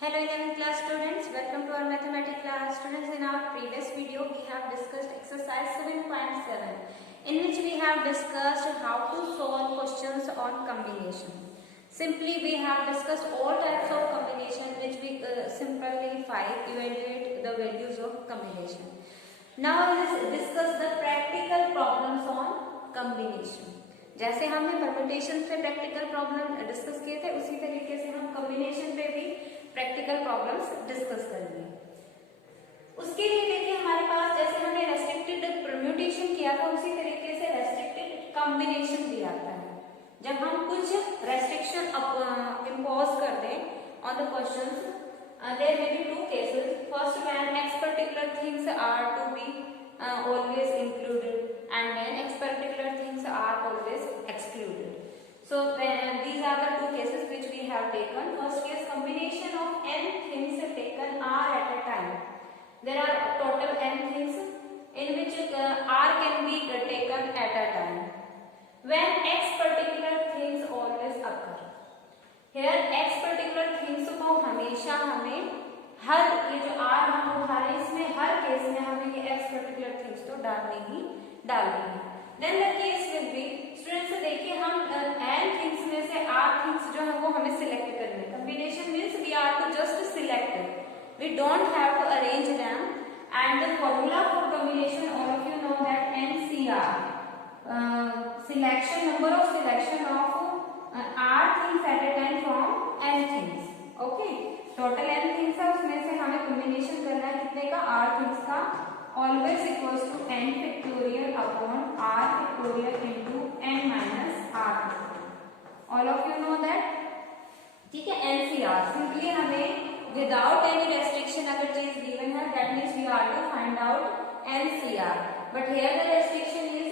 Hello 11th class students, welcome to our mathematics class. Students, in our previous video we have discussed exercise 7.7 in which we have discussed how to solve questions on combination. Simply we have discussed all types of combination which we simplify, evaluate the values of combination. Now let's discuss the practical problems on combination. जैसे हमने permutation पे practical problem discuss किए थे उसी तरीके से हम combination पे भी प्रैक्टिकल प्रॉब्लम्स डिस्कस करेंगे। उसके लिए देखिए हमारे पास जैसे हमने रेस्ट्रिक्टेड परम्यूटेशन किया था उसी तरीके से रेस्ट्रिक्टेड कॉम्बिनेशन भी आता है। जब हम कुछ रेस्ट्रिक्शन इम्पोज कर दें on the questions, there may be two cases. First, when x particular things are to be always included and when x particular things are always excluded. So these are the two cases which we have taken. First case, combination of n things taken r at a time. There are total n things in which r can be taken at a time. When x particular things always occur. Here x particular things को हमेशा हमें हर ये जो are हम उठा रहे हैं इसमें हर केस में हमें ये एक्स पर्टिकुलर थिंग्स तो डालनी है। Then the case will be, students देखिए हम एन थिंग्स में से आर थिंग्स जो है वो हमें सिलेक्ट करने हैं। Combination means we are to just select it, we don't have to arrange them and the formula for combination all of you know that n C r, selection number of selection of r things at a time from n things. Okay, total n things है उसमें से हमें combination करना है कितने का, r things का। Always equals to n factorial upon r factorial into n minus are. All of you know that, ठीक है। एनसीआर सिंपली हमें विदाउट एनी रेस्ट्रिक्शन अगर चीज गिवन है that means we are to find out n C r, but here the restriction is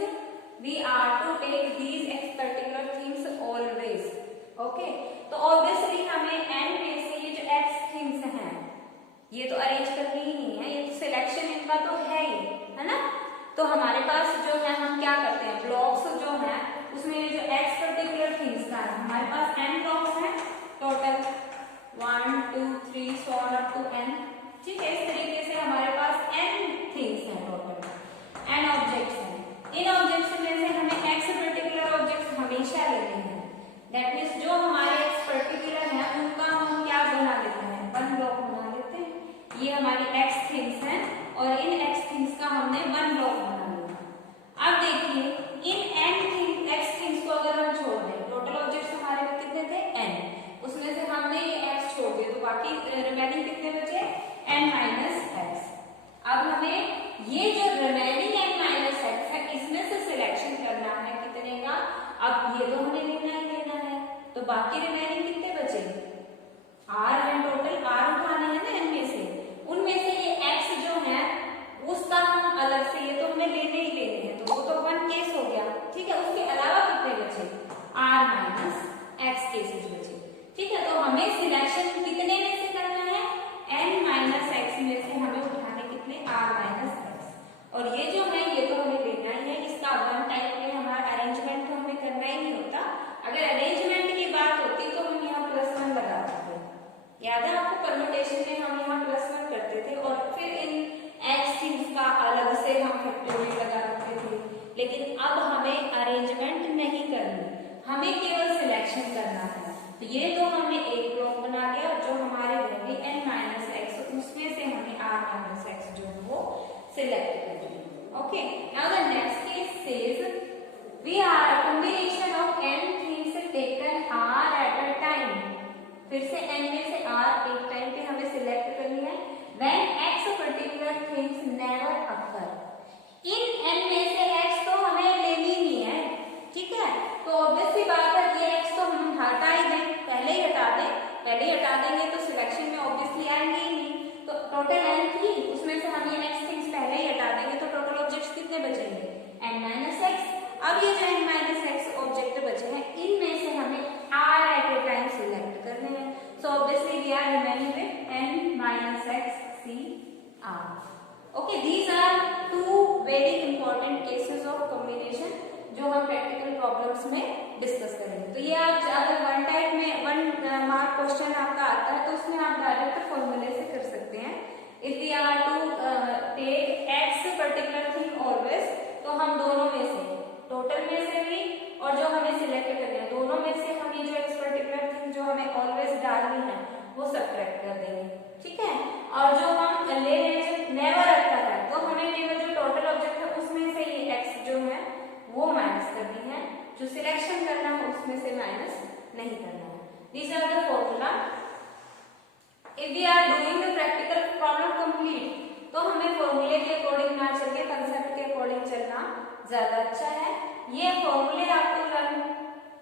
we are to take these x particular things always. Okay, तो obviously हमें n में से ये जो एक्स थिंग्स हैं ये तो अरेंज करनी ही नहीं है, ये तो सिलेक्शन इनका तो है ही, है ना। तो हमारे पास जो है हम क्या करते हैं, ब्लॉक्स जो है उसमें ये जो एक्स पर्टिकुलर थिंग्स का है हमारे पास एन ब्लॉक्स हैं total 1 2 3 so on up to n. ठीक है, इस तरीके से हमारे पास एन थिंग्स हैं टोटल, एन ऑब्जेक्ट्स हैं। इन ऑब्जेक्ट्स में से हमें एक्स पर्टिकुलर ऑब्जेक्ट्स हमेशा लेने हैं। दैट मीन्स जो हमारे एक्स पर्टिकुलर है उनका हम क्या बना लेते हैं, वन ब्लॉक बना लेते हैं। ये हमारी एक्स थिंग्स हैं और इन एक्स थिंग्स का हमने वन ब्लॉक बना लिया। अब देखिए इन एन एक्स थिंग्स को अगर हम छोड़ दें, टोटल ऑब्जेक्ट्स हमारे कितने थे एन, उसमें से हमने ये एक्स छोड़ दिए तो बाकी रिमेनिंग कितने बचे, एन माइनस एक्स। अब हमें ये जो रिमेनिंग एन माइनस एक्स है इसमें से सिलेक्शन करना है कितने का, अब ये तो हमें लेना ही लेना है, तो बाकी रिमेनिंग कितने बचे, आर है टोटल, आर उठाने हैं ना एन में से, उनमें से ये एक्स जो है उसका हम अलग से, ये तो हमें लेने ही लेने हैं तो वो तो वन केस हो गया। ठीक है, उसके अलावा कितने बचे, आर माइनस एक्स केसेस बचे। ठीक है, तो हमें सिलेक्शन कितने में से करना है, एन माइनस एक्स में से हमें उठाने कितने, आर माइनस एक्स। और ये जो है ये तो हमें लेना ही है, इसका वन टाइम में हमारा अरेंजमेंट तो हमें करना ही नहीं होता। अगर अरेंजमेंट की बात होती तो हम यहाँ +1 लगा देते, याद है आपको परम्यूटेशन में हम यहाँ +1 करते थे और फिर इन एक्स थिंग्स का अलग से हम फैक्टोरियल लगा देते थे। लेकिन अब हमें अरेंजमेंट नहीं करनी, हमें केवल सिलेक्शन करना है। तो ये तो हमने एक ब्लॉक बना लिया जो हमारे रहेगी एन माइनस एक्स, उसमें से हमें आर माइनस एक्स जो है वो सिलेक्ट करनी है। Okay, now the next case says we are a combination of n things taken r at a time. फिर से एन में से आर एक टाइम पे हमें सिलेक्ट करनी है। When x particular things never occur, in an में से एक्स तो हमें लेनी नहीं है। ठीक है, तो ऑब्वियस सी बात है ये एक्स तो हम हटा ही दें, पहले ही हटा दें, पहले ही हटा देंगे तो सिलेक्शन में ऑब्वियसली आएंगे ही नहीं। तो टोटल एन थी उसमें से हम ये एक्स थिंग्स पहले ही हटा देंगे तो टोटल ऑब्जेक्ट्स कितने बचेंगे, एन माइनस एक्स। अब ये जो एन माइनस एक्स ऑब्जेक्ट बचे हैं इनमें से हमें r at a time select करने हैं। So obviously we are remaining with n minus x C r. Okay, these are two very important cases of combination जो हम प्रैक्टिकल प्रॉब्लम्स में डिस्कस करेंगे। तो ये आप अगर वन टाइप में 1 मार्क क्वेश्चन आपका आता है तो उसमें आप डायरेक्ट फॉर्मूले से कर सकते हैं। If we are to take x particular thing always, तो हम दोनों में से, टोटल में से भी और जो हमें सिलेक्ट करना है दोनों में से हम ये जो एक्स पर्टिकुलर थिंग जो हमें ऑलवेज डालनी है वो सब्ट्रैक्ट कर देंगे, ठीक है। और जो हम ले रहे हैं नेवर रखा है, तो हमें केवल जो टोटल ऑब्जेक्ट है उसमें से ये एक्स जो है वो माइनस करनी है, जो सिलेक्शन करना है उसमें से माइनस नहीं करना है। These are the formula. If we are doing the practical problem complete, तो हमें फॉर्मूले के अकॉर्डिंग ना चल के कंसेप्ट के अकॉर्डिंग चलना ज्यादा अच्छा है। ये फॉर्मूले आपको लर्न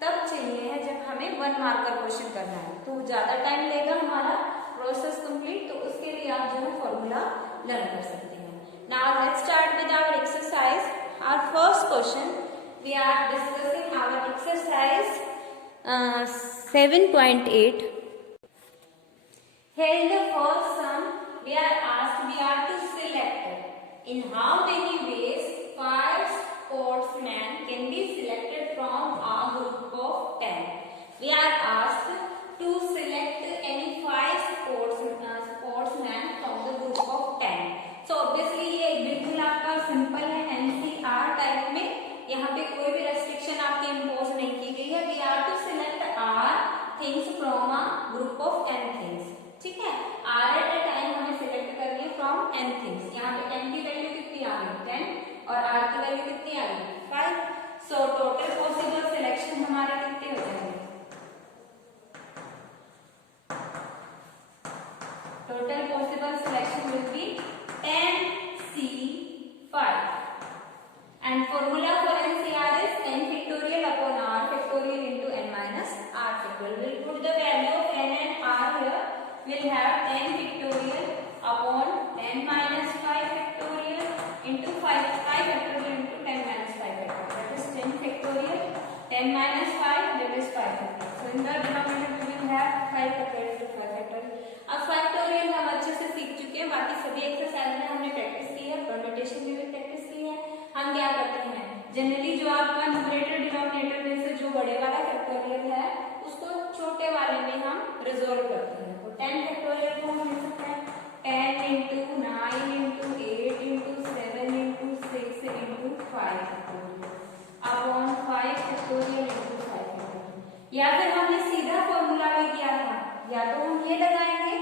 तब चाहिए है जब हमें 1 मार्क का क्वेश्चन करना है, तो ज्यादा टाइम लेगा हमारा प्रोसेस कंप्लीट, तो उसके लिए आप जो है फॉर्मूला लर्न कर सकते हैं। Now let's start with our exercise. Our first question, we are discussing our exercise 7.8. Here in the first sum, we are to select in how many ways 5 sportsmen can be selected from a group of 10. We are asked to select any 5 sportsmen from the group of 10. So obviously ये बिल्कुल आपका simple है, NCR type में, यहाँ पे कोई भी restriction आपकी इम्पोज नहीं की गई है। We are to select R things from a group of n things, ठीक है। R एट ए टाइम हमें सिलेक्ट करनी है फ्रॉम n थिंग्स। यहाँ पे n की वैल्यू कितनी आ गई 10 और R की वैल्यू कितनी आ गई 5। सो टोटल पॉसिबल सिलेक्शन हमारे कितने हो जाएंगे? Total possible selection will be 10C5 and formula for NCR is n factorial upon R factorial into n minus R factorial. We'll put the value of n and R here. We'll have 10 factorial upon 10 minus 5 factorial into 5 factorial into 10 minus 5 factorial. That is 10 factorial, 10 minus 5, that is 5 factorial. So in the denominator we will have 5 factorial to 5 factorial. अब factorial हम अच्छे से सीख चुके हैं, बाकी सभी exercise में हमने प्रैक्टिस की है, परम्यूटेशन में भी प्रैक्टिस की है। हम क्या करते हैं, जनरली जो आपका न्यूमरेटर डिनोमिनेटर में से जो बड़े वाला फैक्टोरियल है उसको छोटे वाले में हम रिजोल्व करते हैं। 10 फैक्टोरियल को हम लिख सकते हैं 10 into 9 into 8 into 7 into 6 into 5 upon 5 factorial into 5 factorial. या फिर हमने सीधा फॉर्मूला में किया था, या तो हम ये लगाएंगे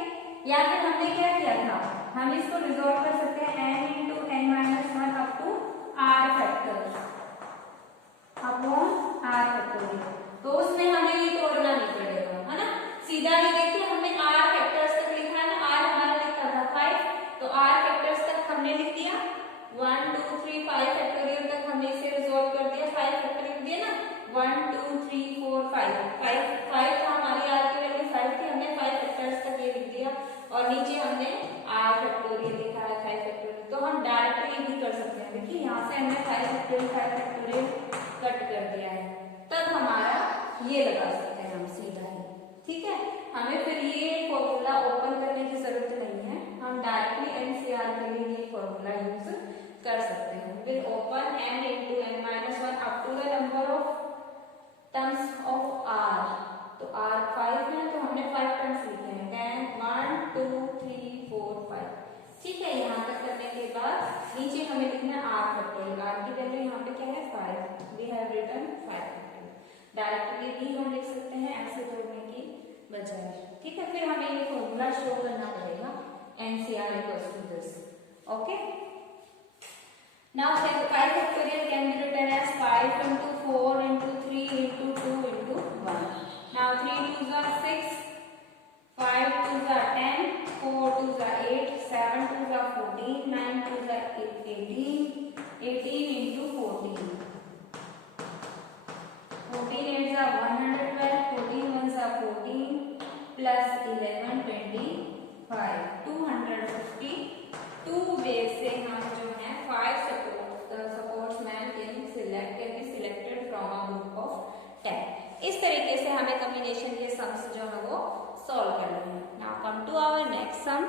या फिर हमने क्या किया था, हम इसको रिजोल्व कर सकते हैं n into n minus 1 up to r factors upon r factorial. तो उसमें हमें ये तोड़ना नहीं पड़ेगा, है ना, सीधा ही देखिए हमने r फैक्टर्स तक लिखा है ना, r हमारा लिखा था 5, तो r फैक्टर्स तक हमने लिख दिया 1 2 3 5 फैक्टोरियल तक हमने इसे रिजोल्व कर दिया, 5 फैक्टोरियल दिया ना, 1 2 3 4 5 था हमारी r की वैल्यू 5 थी, हमने 5 फैक्टर्स तक ये लिख दिया और नीचे हमने r फैक्टोरियल लिखा है 5 फैक्टोरियल। तो हम डायरेक्टली भी कर सकते हैं, देखिए यहाँ से हमने 5 फैक्टोरियल कट कर दिया है, तब हमारा ये लगा सकते हैं हम सीधा ही, ठीक है। हमें फिर ये फॉर्मूला ओपन करने की जरूरत नहीं है, हम डायरेक्टली NCR के लिए ये फॉर्मूला यूज कर सकते हैं। Will open n into n minus 1 up to the number of terms of R। तो R 5 है तो हमने 5 टर्म्स लिखे हैं 10 1 2 3 4 5, ठीक है। यहाँ तक करने के बाद नीचे हमें लिखना है R फैक्टोरियल, R की वैल्यू यहाँ पे क्या है 5, we have written 5 factorial. Directly भी हम लिख सकते हैं ऐसे तोड़ने की बजाय, ठीक है। फिर हमें ये फॉर्मूला शो करना पड़ेगा NCR equals to this, okay। Now 5 factorial can be written as 5 into 4 into 3 into 2 into 1. Now 3 2s are 6, 5 2s are 10, 4 2s are 8, 7 2s are 14, 9 2s are 18, 18 into 14, 14 8s are 112, 14 1s are 14 plus 11 25, 250। 2 ways से हम जो है 5 sportsmen can be selected from a group of 10। इस तरीके से हमें combination के sums जो है वो सॉल्व करने हैं। Now come to our next sum.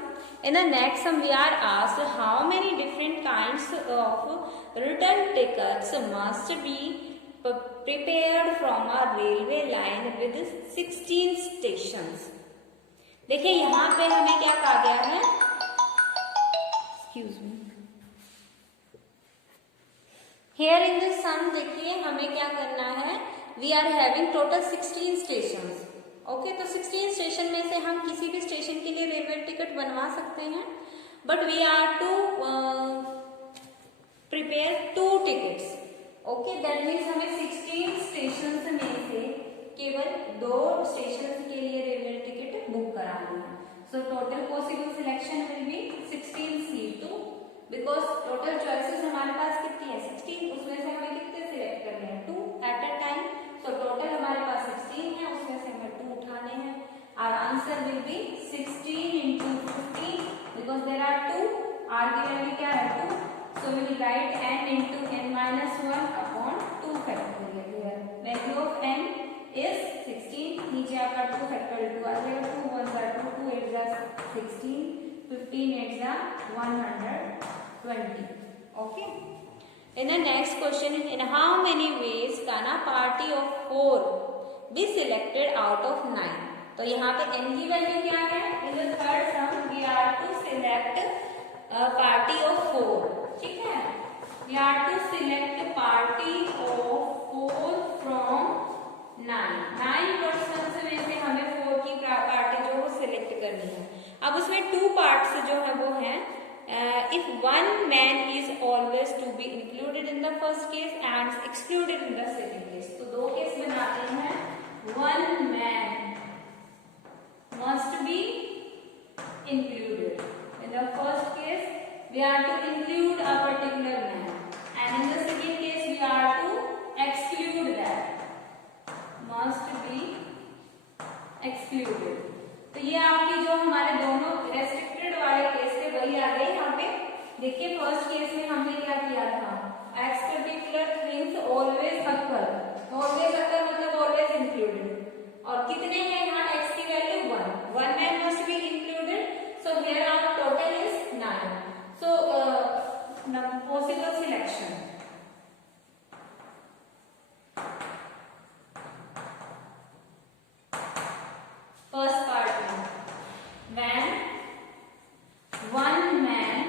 In the next sum we are asked how many different kinds of return tickets must be prepared from a railway line with 16 stations। देखिए यहाँ पे हमें क्या कहा गया है, excuse me, here in this sum देखिए हमें क्या करना है, we are having total 16 station. Okay, तो 16 स्टेशन में से हम किसी भी स्टेशन के लिए रेलवे टिकट बनवा सकते हैं, but we are to prepare 2 tickets. Okay, that means हमें 16 स्टेशन में से केवल 2 स्टेशन के लिए रेलवे टिकट बुक करानी है। सो total possible selection will be 16C2, because total choices हमारे पास कितनी है 16, उसमें से हमें कितने सिलेक्ट करने हैं 2 eight a time. So total हमारे पास 16 है, उसमें से हमें 2 उठाने हैं। Our answer will be 16 into 15 because there are 2, r की वैल्यू क्या है 2, so we will write n into n-1 upon 2 factorial here। वैल्यू ऑफ n is 16, नीचे आपका 2 factorial 2 आ जाएगा, 2 1s are 2, 2 8s are 16, 15 8s are 120। Okay, in the next question, in how many ways can a party of 4 be selected out of 9? तो यहाँ पे n की value क्या है, in the third sum we are to select a party of 4, ठीक है, we are to select a party of 4 from 9 persons में से हमें 4 की पार्टी जो वो सिलेक्ट करनी है। अब उसमें 2 पार्ट्स जो है वो है, if one man is always to be included in the first case and excluded in the second case, तो 2 केस बनाते हैं, one man must be included in the first case, we are to include a particular man, and in the second case we are to exclude that, must be excluded। तो ये आपकी जो हमारे दोनों restricted वाले case थे वही आ गए यहाँ पे। देखिए फर्स्ट केस में हमने क्या किया था, x particular things always occur, always occur मतलब ऑलवेज इंक्लूडेड, और कितने हैं यहाँ एक्स की value 1, 1 man must be included, so here our total is 9। सो पॉसिबल सिलेक्शन, फर्स्ट पार्ट में when one man,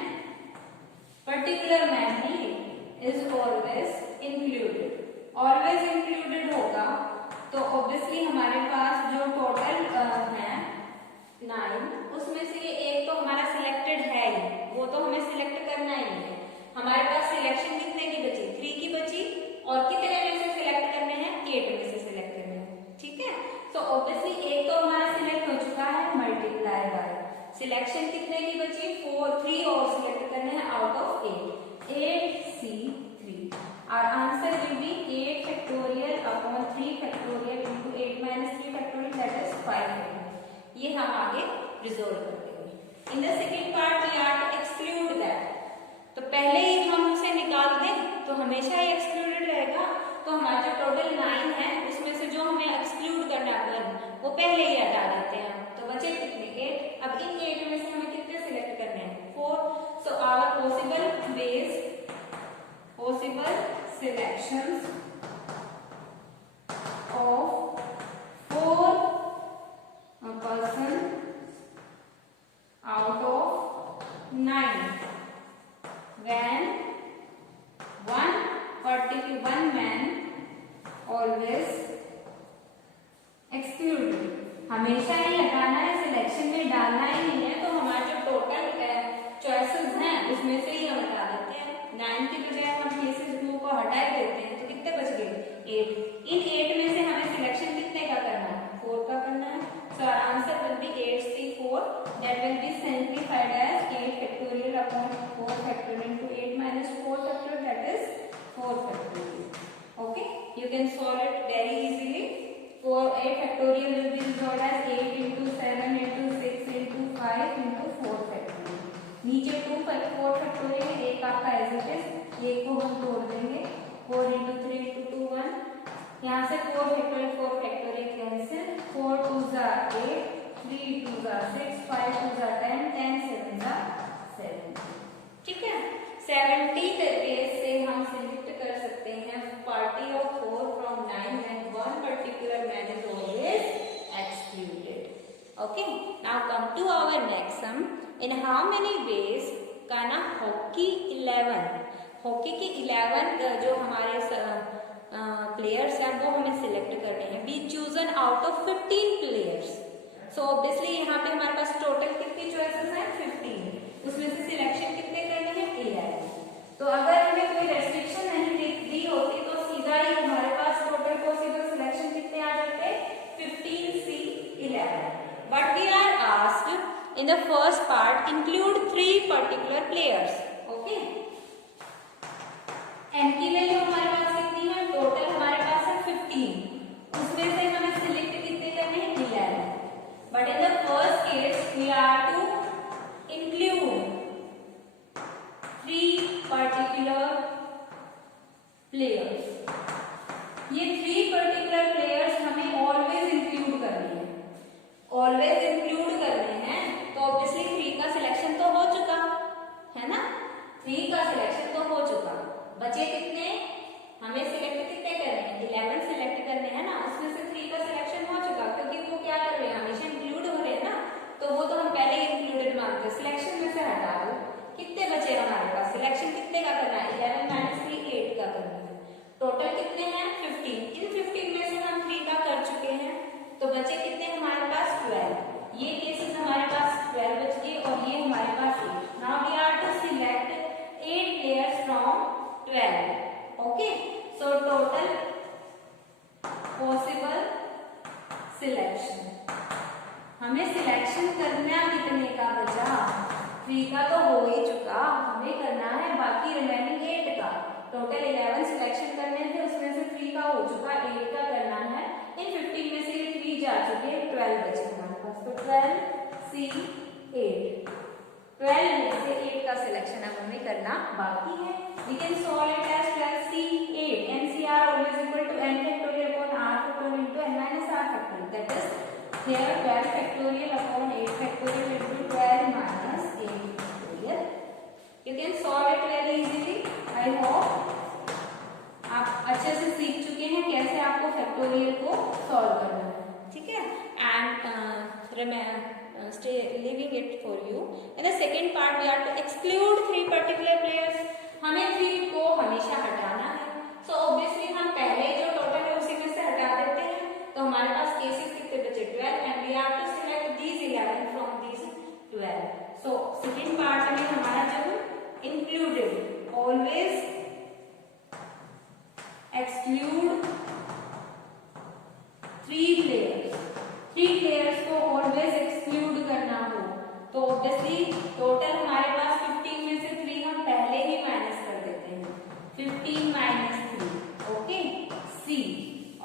particular man ही is always included, always included होगा तो ऑब्वियसली हमारे पास जो टोटल है 9, उसमें से एक तो हमारा सिलेक्टेड है ही, वो तो हमें सिलेक्ट करना ही है। हमारे पास सिलेक्शन कितने की बची, 3 की बची, और कितने में से सिलेक्ट करने हैं, 8 में से सिलेक्ट करने हैं, ठीक है। तो ऑब्वियसली एक तो हमारा सिलेक्ट हो चुका है, मल्टीप्लाई बाय सिलेक्शन कितने की बची 4, 3 और सिलेक्ट करने हैं आउट ऑफ 8C3। और answer will be 8 factorial upon 3 factorial into 8 minus 3 factorial, that is 5। ये हम आगे रिजोल्व करते हैं। In the second part we are to exclude that, तो पहले ही हम उसे निकाल दें तो हमेशा ही एक्सक्लूडेड रहेगा, तो हमारा जो टोटल 9 है उसमें से जो हमें एक्सक्लूड करना है 1 वो पहले ही हटा देते हैं, तो बचे कितने 8। अब इन 8 में से हमें कितने सिलेक्ट करने हैं 4। So our possible ways, possible selections of 4 person out of 9 when one man always excluded, हमेशा ही हटाना है, सिलेक्शन में डालना ही नहीं है, तो हमारे जो टोटल चॉइसेस हैं उसमें से ही हम हटा देते हैं। 9 की बजाय हम केसेस 2 को हटा ही देते हैं, तो कितने बच गए 8। इन 8 में से हमें सिलेक्शन कितने का करना है 4 का करना है। So our answer will be 8C4, that will be simplified as 8 factorial upon 4 factorial into 8 minus 4 factorial, that is 4 factorial. Okay, you can solve it very easily. 8 factorial will be resolved as 8 into 7 into 6 into 5 into 4 factorial. नीचे 2 4 factorial है, एक आपका as it is, एक को हम तोड़ देंगे, 4 into 3 into 2 1, यहाँ से 4 factorial cancel, 4 2s are 8, 3 2s are 6, 5 2s are 10, 10 7s are 70, ठीक है। 70 तरीके से हम सिलेक्ट कर सकते हैं party of 4 from 9 and one particular man is always excluded। Okay, now come to our next sum. In how many ways का ना हॉकी 11, हॉकी के 11 जो हमारे प्लेयर्स हैं वो हमें सिलेक्ट करने हैं। Be chosen out of 15 players. So obviously यहाँ पे हमारे पास टोटल कितनी चॉइसेस हैं? 15। उसमें से सिलेक्शन कितने करने हैं? 11। तो अगर हमें कोई रेस्ट्रिक्शन नहीं दी होती तो सीधा ही हमारे पास टोटल पॉसिबल सिलेक्शन कितने आ जाते? 15C 11। But we are asked in the first part include 3 particular players. Okay, n की वैल्यू हमारे पास कितनी है? टोटल हमारे पास है 15। उसमें से हमें सिलेक्ट कितने करने हैं? 11। But in the first case we are to include 3 particular players। ये 3 particular players हमें always include करने हैं, always include करने हैं। तो obviously 3 का सिलेक्शन तो हो चुका है ना, 3 का सिलेक्शन तो हो चुका। बचे कितने? हमें सिलेक्ट कितने करने हैं? 11 सिलेक्ट करने हैं ना। उसमें से 3 का सिलेक्शन हो चुका क्योंकि वो क्या कर रहे हैं? हमेशा इंक्लूड हो रहे हैं ना, तो वो तो हम पहले ही इंक्लूडेड मानते हैं। सिलेक्शन में से हटा दो। कितने बचे हमारे पास? सिलेक्शन कितने का करना है? 11 माइनस 3 8 का करना है। टोटल कितने हैं? 15। इन 15 में से हम 3 का कर चुके हैं तो बचे कितने हमारे पास? 12। ये केसेस हमारे पास 12 बच गए और ये हमारे पास 8। Now we are to select 8 players from 12। Okay, so total possible selection, हमें सिलेक्शन करना कितने का बचा? 3 का तो हो ही चुका, हमें करना है बाकी रिमेनिंग 8 का। टोटल 11 सिलेक्शन करने थे, उसमें से 3 का हो चुका, 8 का करना है। इन 15 में से 3 जा चुके, 12 बचे हमारे पास। तो 12C 8, 12 में से 8 का सिलेक्शन अब हमें करना बाकी है। We can solve it as 12C 8। NCR always equal to n factorial upon r factorial into n minus r factorial. That is here 12 factorial upon 8 factorial into 12 minus 8 factorial. You can solve it very easily. I hope आप अच्छे से सीख चुके हैं कैसे आपको factorial को solve करना है, ठीक है। And stay leaving it for you. In the second part we have to exclude 3 particular players. हमें 3 को हमेशा हटाना है। So obviously हम पहले जो टोटल है उसी में से हटा देते हैं। तो हमारे पास केसेस कितने बचे? 12 and we have to select these 11 from these 12. So second part में हमारा जो included, always exclude 3 players। 3 players को always exclude करना हो तो obviously टोटल हमारे पास 15 में से 3 हम पहले ही माइनस कर देते हैं। 15 माइनस 3, ओके, C।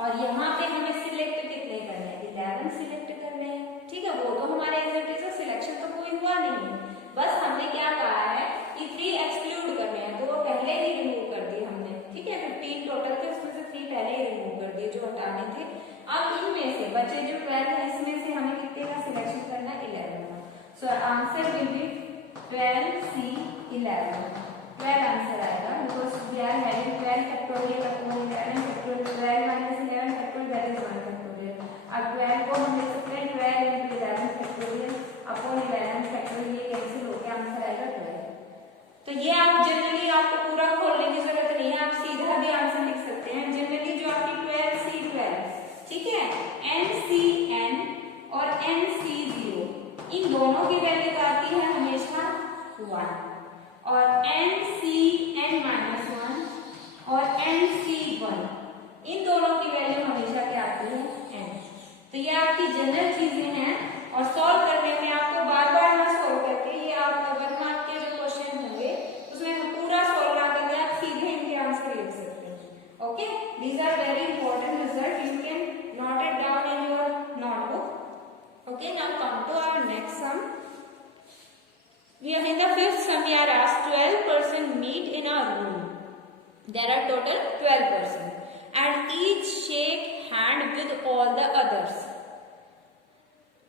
और यहाँ पे हमें सिलेक्ट कितने करने हैं? 11 सिलेक्ट करने हैं, ठीक है। वो तो हमारे एग्जैक्टली सिलेक्शन तो कोई हुआ नहीं है, बस हमने क्या कहा है कि 3 एक्सक्लूड करने हैं, तो वो पहले ही रिमूव कर दिए हमने, ठीक है। 15 टोटल थे, उसमें से 3 पहले ही रिमूव कर दिए जो हटाने थे। अब इनमें से बचे जो 12 है, इसमें से हमें कितने का सिलेक्शन करना है? 11 का। So answer will be 12C 11। 12 answer आएगा because we are having 12 factorial upon 11 factorial, 12 minus 11 factorial, that is 1 factorial. अब 12 को हम लिख सकते हैं 12 into 11 फैक्टोरियल अपॉन 11 फैक्टोरियल, ये कैंसिल हो गया, आंसर आएगा 12। तो ये आप जनरली आपको पूरा खोलने की जरूरत नहीं है, आप सीधा भी आंसर लिख सकते हैं। जनरली जो आपकी 12C 12, ठीक है, NCN और NC0 इन दोनों की वैल्यू आती है हमेशा 1 और NCN माइनस 1 और NC1 इन दोनों की वैल्यू हमेशा क्या आती है? n। तो ये आपकी जनरल चीजें हैं और सॉल्व करने में आपको बार बार ना सॉल्व करके, ये आप 1 मार्क के जो क्वेश्चन होंगे उसमें पूरा सॉल्व ना करके आप सीधे इनके आंसर लिख सकते हैं। Okay, these are very important result, you can note it down in your notebook. Okay, now come to our next sum. We are in the fifth sum. We are asked 12 person meet in a room. There are total 12 person and each shake hand with all the others.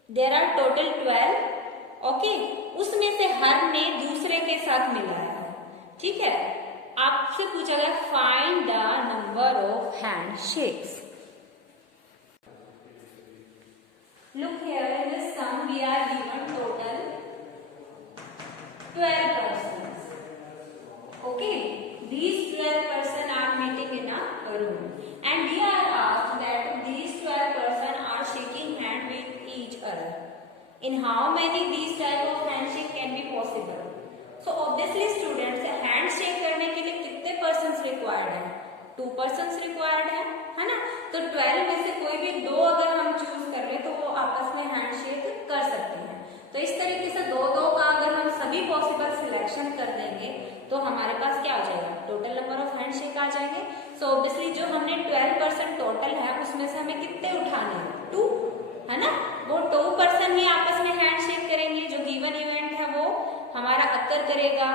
There are total 12. Okay, उसमें से हर ने दूसरे के साथ मिलाया है, ठीक है। आपसे पूछा गया find the number of hand shakes. Look here in this sum, 12 persons. Okay, these 12 persons are meeting in a room and we are asked that these 12 persons are shaking hand with each other. In how many these type of handshake can be possible? So obviously students, handshake करने के लिए कितने persons required है? 2 persons required है ना? तो 12 में से कोई भी 2 अगर हम चूज कर ले तो वो आपस में हैंडशेक कर सकते हैं। तो इस तरीके से 2-2 का अगर हम सभी पॉसिबल सिलेक्शन कर देंगे तो हमारे पास क्या हो जाएगा? टोटल नंबर ऑफ हैंडशेक आ जाएंगे। सो ऑब्वियसली जो हमने 12% टोटल है उसमें से हमें कितने उठाने हैं? 2 है ना? वो 2 पर्सन ही आपस में हैंडशेक करेंगे। जो गिवन इवेंट है वो हमारा अक्कर करेगा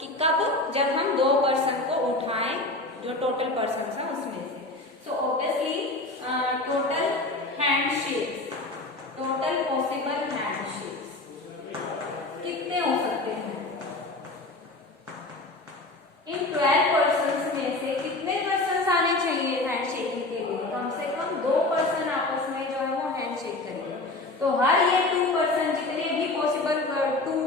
कि कब? जब हम 2 पर्सन को उठाएं जो टोटल पर्सन है उसमें से। So obviously total handshakes, total possible handshakes कितने हो सकते हैं? इन 12 पर्सन्स में से कितने पर्सन्स आने चाहिए हैंडशेकिंग के लिए? कम से कम 2 पर्सन आपस में जो है वो हैंडशेक करेंगे। तो हर ये 2 पर्सन जितने भी पॉसिबल 2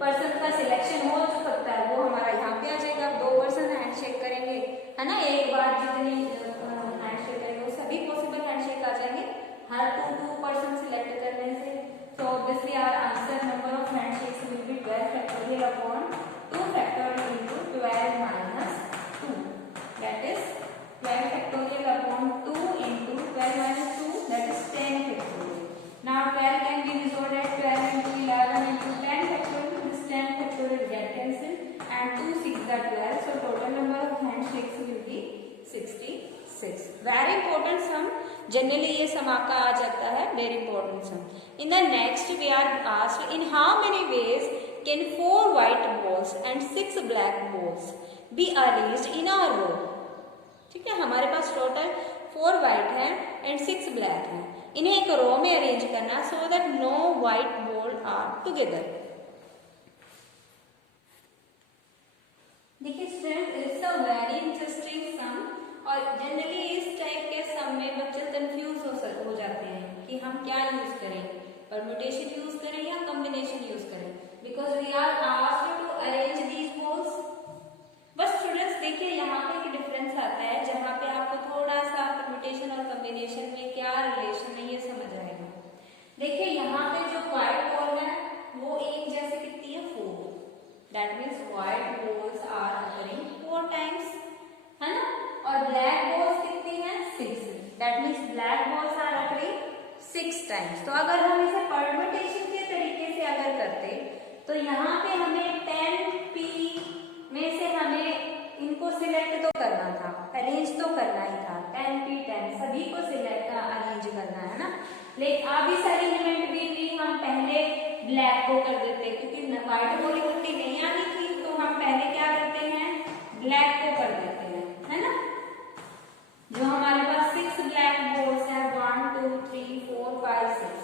पर्सन का सिलेक्शन हो सकता है वो हमारा यहाँ पे आ जाएगा। 2 पर्सन हैंडशेक करेंगे है ना, एक बार जितनी हैंडशेक करेंगे वो सभी पॉसिबल हैंडशेक आ जाएंगे हर 2 पर्सन सिलेक्ट करने से। तो obviously our answer number of handshakes will be 12 factorial upon 2 factorial into 12 minus 2, that is 12 factorial upon 2 into 12 minus 2, that is 10 factorial. Now 12 can be resolved as 12 into 11 into 10 factorial. This 10 factorial get cancelled and 2 6 are 12. So total number of handshakes will be 66. Very important sum. Generally ये sum आपका आ जाता है, very important sum. In the next we are asked in how many ways can 4 white balls and 6 black balls be arranged in a row? ठीक है, हमारे पास total 4 white है and 6 black है। इन्हें एक रो में अरेंज करना so that no white ball are together। देखिए student, it's a very interesting sum और जनरली इस टाइप के सम में बच्चे कंफ्यूज हो जाते हैं कि हम क्या यूज करें, परम्यूटेशन यूज करें या कॉम्बिनेशन यूज करें, because we are asked to arrange these balls. बस स्टूडेंट्स देखिए यहाँ पे एक डिफरेंस आता है जहाँ पे आपको थोड़ा सा परम्यूटेशन और कॉम्बिनेशन में क्या रिलेशन है ये समझ आएगा। देखिए यहाँ पे जो व्हाइट बॉल है वो एक जैसे कितनी है? 4। That means white balls are occurring 4 times है ना, और ब्लैक बॉल्स कितनी है? 6। That means black balls are occurring 6 times. तो अगर हम इसे परम्यूटेशन के तरीके से अगर करते तो यहाँ पे हमें 10p में से हमें इनको सिलेक्ट तो करना था, अरेंज तो करना ही था। 10p 10 सभी को सिलेक्ट अरेंज करना है ना, लेकिन अब इस अरेंजमेंट भी हम पहले ब्लैक को कर देते क्योंकि व्हाइट बॉल इकट्ठी नहीं आनी थी, तो हम पहले क्या करते हैं? ब्लैक को कर देते हैं है ना। जो हमारे पास 6 ब्लैक बॉल्स है 1 2 3 4 5 6,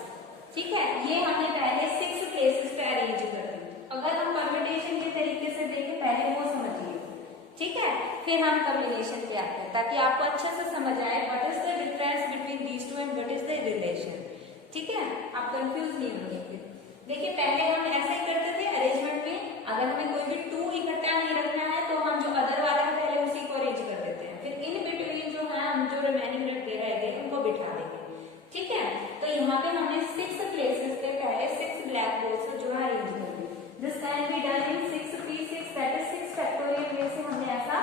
ठीक है, ये हमने पहले 6 प्लेसेस पे अरेंज कर दी। अगर हम परम्यूटेशन के तरीके से देखें पहले वो समझिए, ठीक है, फिर हम कॉम्बिनेशन पे आते हैं ताकि आपको अच्छे से समझ आए what is the difference between these two and what is the relation. ठीक है, आप कंफ्यूज नहीं होंगे। फिर देखिए पहले हम ऐसे ही करते थे अरेंजमेंट में, अगर हमें कोई भी 2 इकट्ठा नहीं रखना है तो हम जो अदर वाला है पहले उसी को अरेंज कर देते हैं, फिर इन बिटवीन जो है हम जो रिमेनिंग रह गए उनको बिठा देंगे। ठीक है, तो यहाँ पे हमने 6 प्लेसेस पे पहले 6 ब्लैक बॉल्स को जो है अरेंज कर दिया। This can be done in 6p6, that is 6 factorial way से हमने ऐसा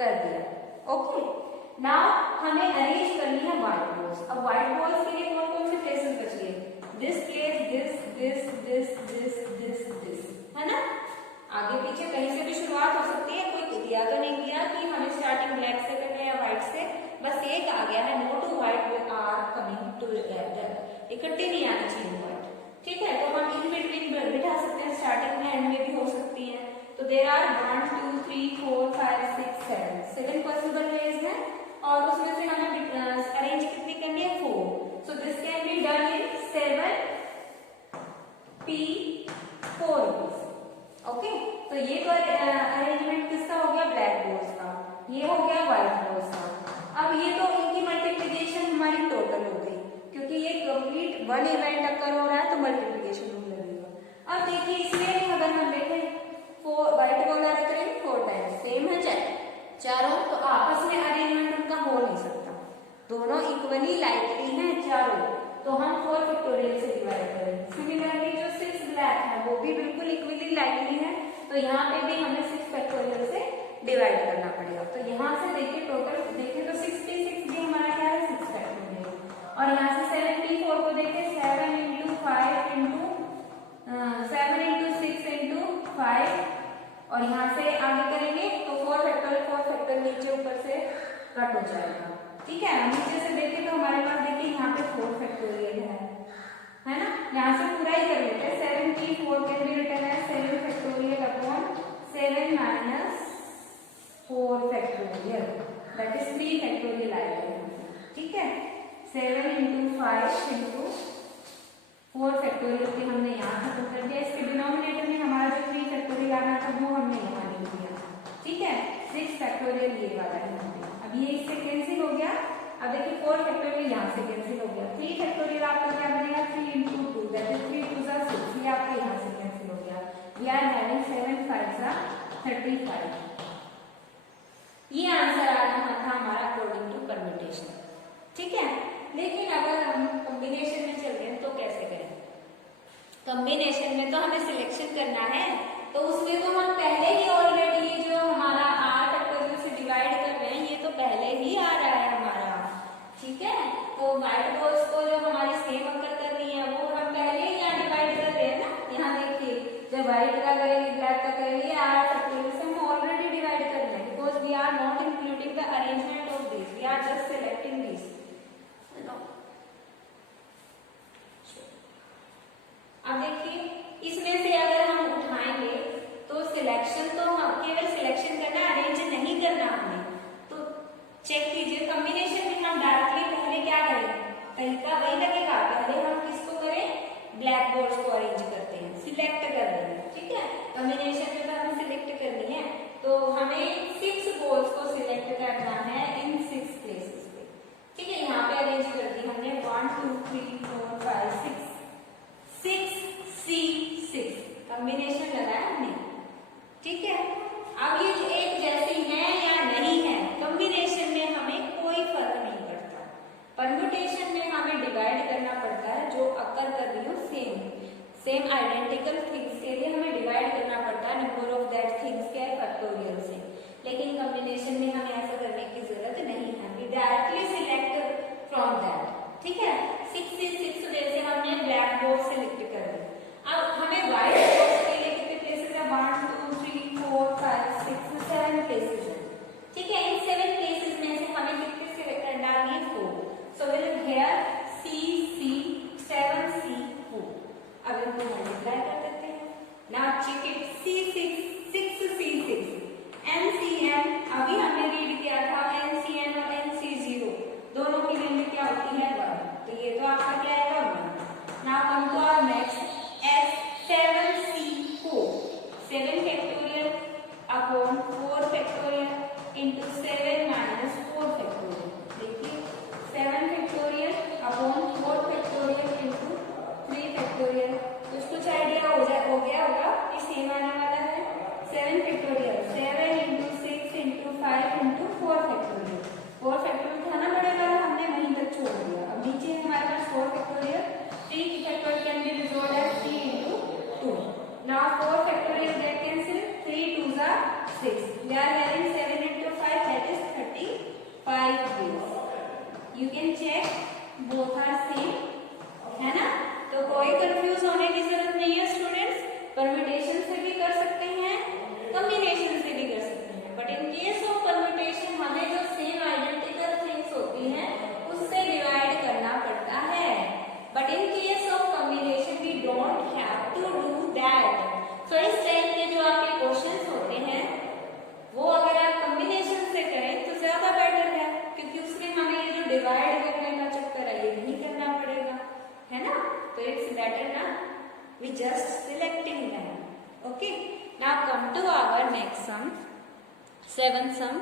कर दिया। ओके, नाउ हमें अरेंज करनी है व्हाइट बॉल्स। अब व्हाइट बॉल्स के लिए कौन कौन से प्लेसेस बचिए? This place, this this this this this this, है ना। आगे पीछे कहीं से भी शुरुआत हो सकती है, कोई दिया तो नहीं दिया कि हमें स्टार्टिंग ब्लैक से करना है या व्हाइट से, बस एक आ गया है no two white are coming together, इकट्ठे नहीं आना चाहिए व्हाइट। ठीक है, तो हम इन बिटवीन बिठा सकते हैं, स्टार्टिंग में एंड में भी हो सकती है। तो देयर आर 1 2 3 4 5 6 7 पॉसिबल वेज है और उसमें से हमें अरेंज कितनी करनी है? 4। So this can be done in 7p4 ways. Okay, तो ये तो अरेंजमेंट किसका हो गया? ब्लैक बॉल्स का। ये हो गया व्हाइट बॉल्स का। अब ये तो इनकी मल्टीप्लिकेशन हमारी टोटल हो गई क्योंकि ये कंप्लीट 1 इवेंट अकर हो रहा है तो मल्टीप्लिकेशन रूल लगेगा। अब देखिए इसमें अगर हम देखें फैक्टोरियल से डिवाइड करेंगे। सिमिलरली जो 6 ब्लैक है वो भी बिल्कुल इक्वली लाइकली है, तो यहाँ पे भी हमें 6 फैक्टोरियल से डिवाइड करना पड़ेगा। तो यहाँ से देखिए टोटल देखिए तो 66 भी हमारा क्या है 6 फैक्टोरियल, और यहाँ से 74 को देखिए 7 इंटू 5 इंटू 7 इंटू 6 इंटू 5, और यहाँ से आगे करेंगे तो 4 फैक्टोरियल नीचे ऊपर से कट हो जाएगा। ठीक है, नीचे से देखें तो हमारे पास देखिए यहाँ पे 4 फैक्टोरियल है ना। यहाँ से पूरा ही कर लेते हैं। 74 can be written as 7 factorial upon 7 minus 4 factorial, that is 3 factorial आएगा। ठीक है, 7 इंटू 5 इंटू 4 फैक्टोरियल के हमने यहाँ खत्म कर दिया। इसके डिनोमिनेटर में हमारा जो 3 फैक्टोरियल आना था वो हमने यहाँ लिख दिया। ठीक है, 6 फैक्टोरियल ये वाला है। अब ये इससे कैंसिल हो गया। अब देखिए 4 फैक्टोरियल यहाँ से कैंसिल हो गया। 3 फैक्टोरियल आपका क्या बनेगा 3 इंटू 2, दैट इज 3 2 जा 6, ये आपके यहाँ से कैंसिल हो गया। वी आर हैविंग 7 5 जा 35। ये आंसर आ रहा था हमारा अकॉर्डिंग टू परम्यूटेशन। ठीक है, लेकिन अगर हम कॉम्बिनेशन में चल रहे हैं तो कैसे करें? कॉम्बिनेशन में तो हमें सिलेक्शन करना है, तो उसमें तो हम पहले ही ऑलरेडी जो हमारा r फैक्टोरियल से डिवाइड कर रहे हैं ये तो पहले ही आ रहा है हमारा। ठीक है, तो व्हाइट बॉल्स को जो हमारी सेम अंकर कर रही है वो हम पहले ही यहाँ डिवाइड कर रहे हैं ना। यहाँ देखिए जब व्हाइट का करेंगे ब्लैक का करेंगे r फैक्टोरियल से हम ऑलरेडी डिवाइड कर रहे हैं, because we are not including the arrangement of this, we are just selecting this. अब देखिए इसमें से अगर हम उठाएंगे तो सिलेक्शन तो हम केवल सिलेक्शन करना, अरेंज नहीं करना हमें। तो चेक कीजिए कॉम्बिनेशन में हम डायरेक्टली पहले क्या करें, तरीका वही लगेगा। पहले हम किसको करें, ब्लैक बोर्ड्स को अरेंज करते हैं, सिलेक्ट कर रहे हैं। ठीक है, कॉम्बिनेशन में तो हमें सिलेक्ट करनी है, तो हमें 6 बॉल्स को सिलेक्ट करना है इन 6 प्लेसेस पे। ठीक है, यहाँ पे अरेंज कर दी हमने 1 2 3 4 5 6 6 कॉम्बिनेशन लगाया हमने। ठीक है, अब ये एक जैसी है या नहीं है, कॉम्बिनेशन में हमें कोई फर्क नहीं पड़ता। परम्यूटेशन में हमें डिवाइड करना पड़ता है, जो अकर कर रही हो सेम आइडेंटिकल थिंग्स के लिए हमें डिवाइड करना पड़ता है नंबर ऑफ दैट थिंग्स के फैक्टोरियल से। लेकिन कॉम्बिनेशन में हमें ऐसा करने की जरूरत नहीं है, we directly select from that. ठीक है, 6 से 6 जैसे हमने ब्लैक बोर्ड सिलेक्ट कर दी। अब हमें व्हाइट बोर्ड के लिए कितने प्लेसेस है, 1 2 3 4 5 6 7 प्लेसेस है। ठीक है, इन 7 प्लेसेस में से हमें कितने सिलेक्ट करना है 4। So will hear C 7 C 4। अब इनको मल्टीप्लाई कर देते हैं। Now check it, C6 6 NCN अभी हमने रीड किया था, NCN और NC0 दोनों की वैल्यू क्या होती है 1, तो ये तो आपका क्या आएगा 1। Now come to our next S7C4, 7 factorial upon 4 factorial into 7 minus 4 factorial. देखिए 7 factorial upon 4 factorial into 3 factorial, कुछ आइडिया हो गया होगा कि सेम आने वाला है। 7 factorial 7 into 6 into 5 into 4 factorial. 4 factorial था ना बड़े वाला, हमने वहीं तक छोड़ दिया। अब नीचे हमारे पास 4 factorial, 3 factorial can be resolved as 3 into 2। Now 4 factorial get cancel, 3 2 जा 6, we are having 7 into 5 that is 35 ways। You can check both are same, है ना। तो कोई कंफ्यूज होने की जरूरत नहीं है स्टूडेंट्स, परम्यूटेशन से भी कर सकते हैं, कॉम्बिनेशन से भी कर सकते हैं, but in case of permutation हमें जो सेम आइडेंटिकल थिंग्स होती हैं उससे डिवाइड करना पड़ता है, but in case of combination we don't have to do that. So इस टाइप के जो आपके क्वेश्चंस होते हैं वो अगर आप कॉम्बिनेशन से करें तो ज्यादा बेटर है, क्योंकि उसमें हमें ये जो डिवाइड करने का चक्कर है ये नहीं करना पड़ेगा, है ना। तो इट्स बेटर ना we just selecting them. Okay, now come to our next sum, 7th sum.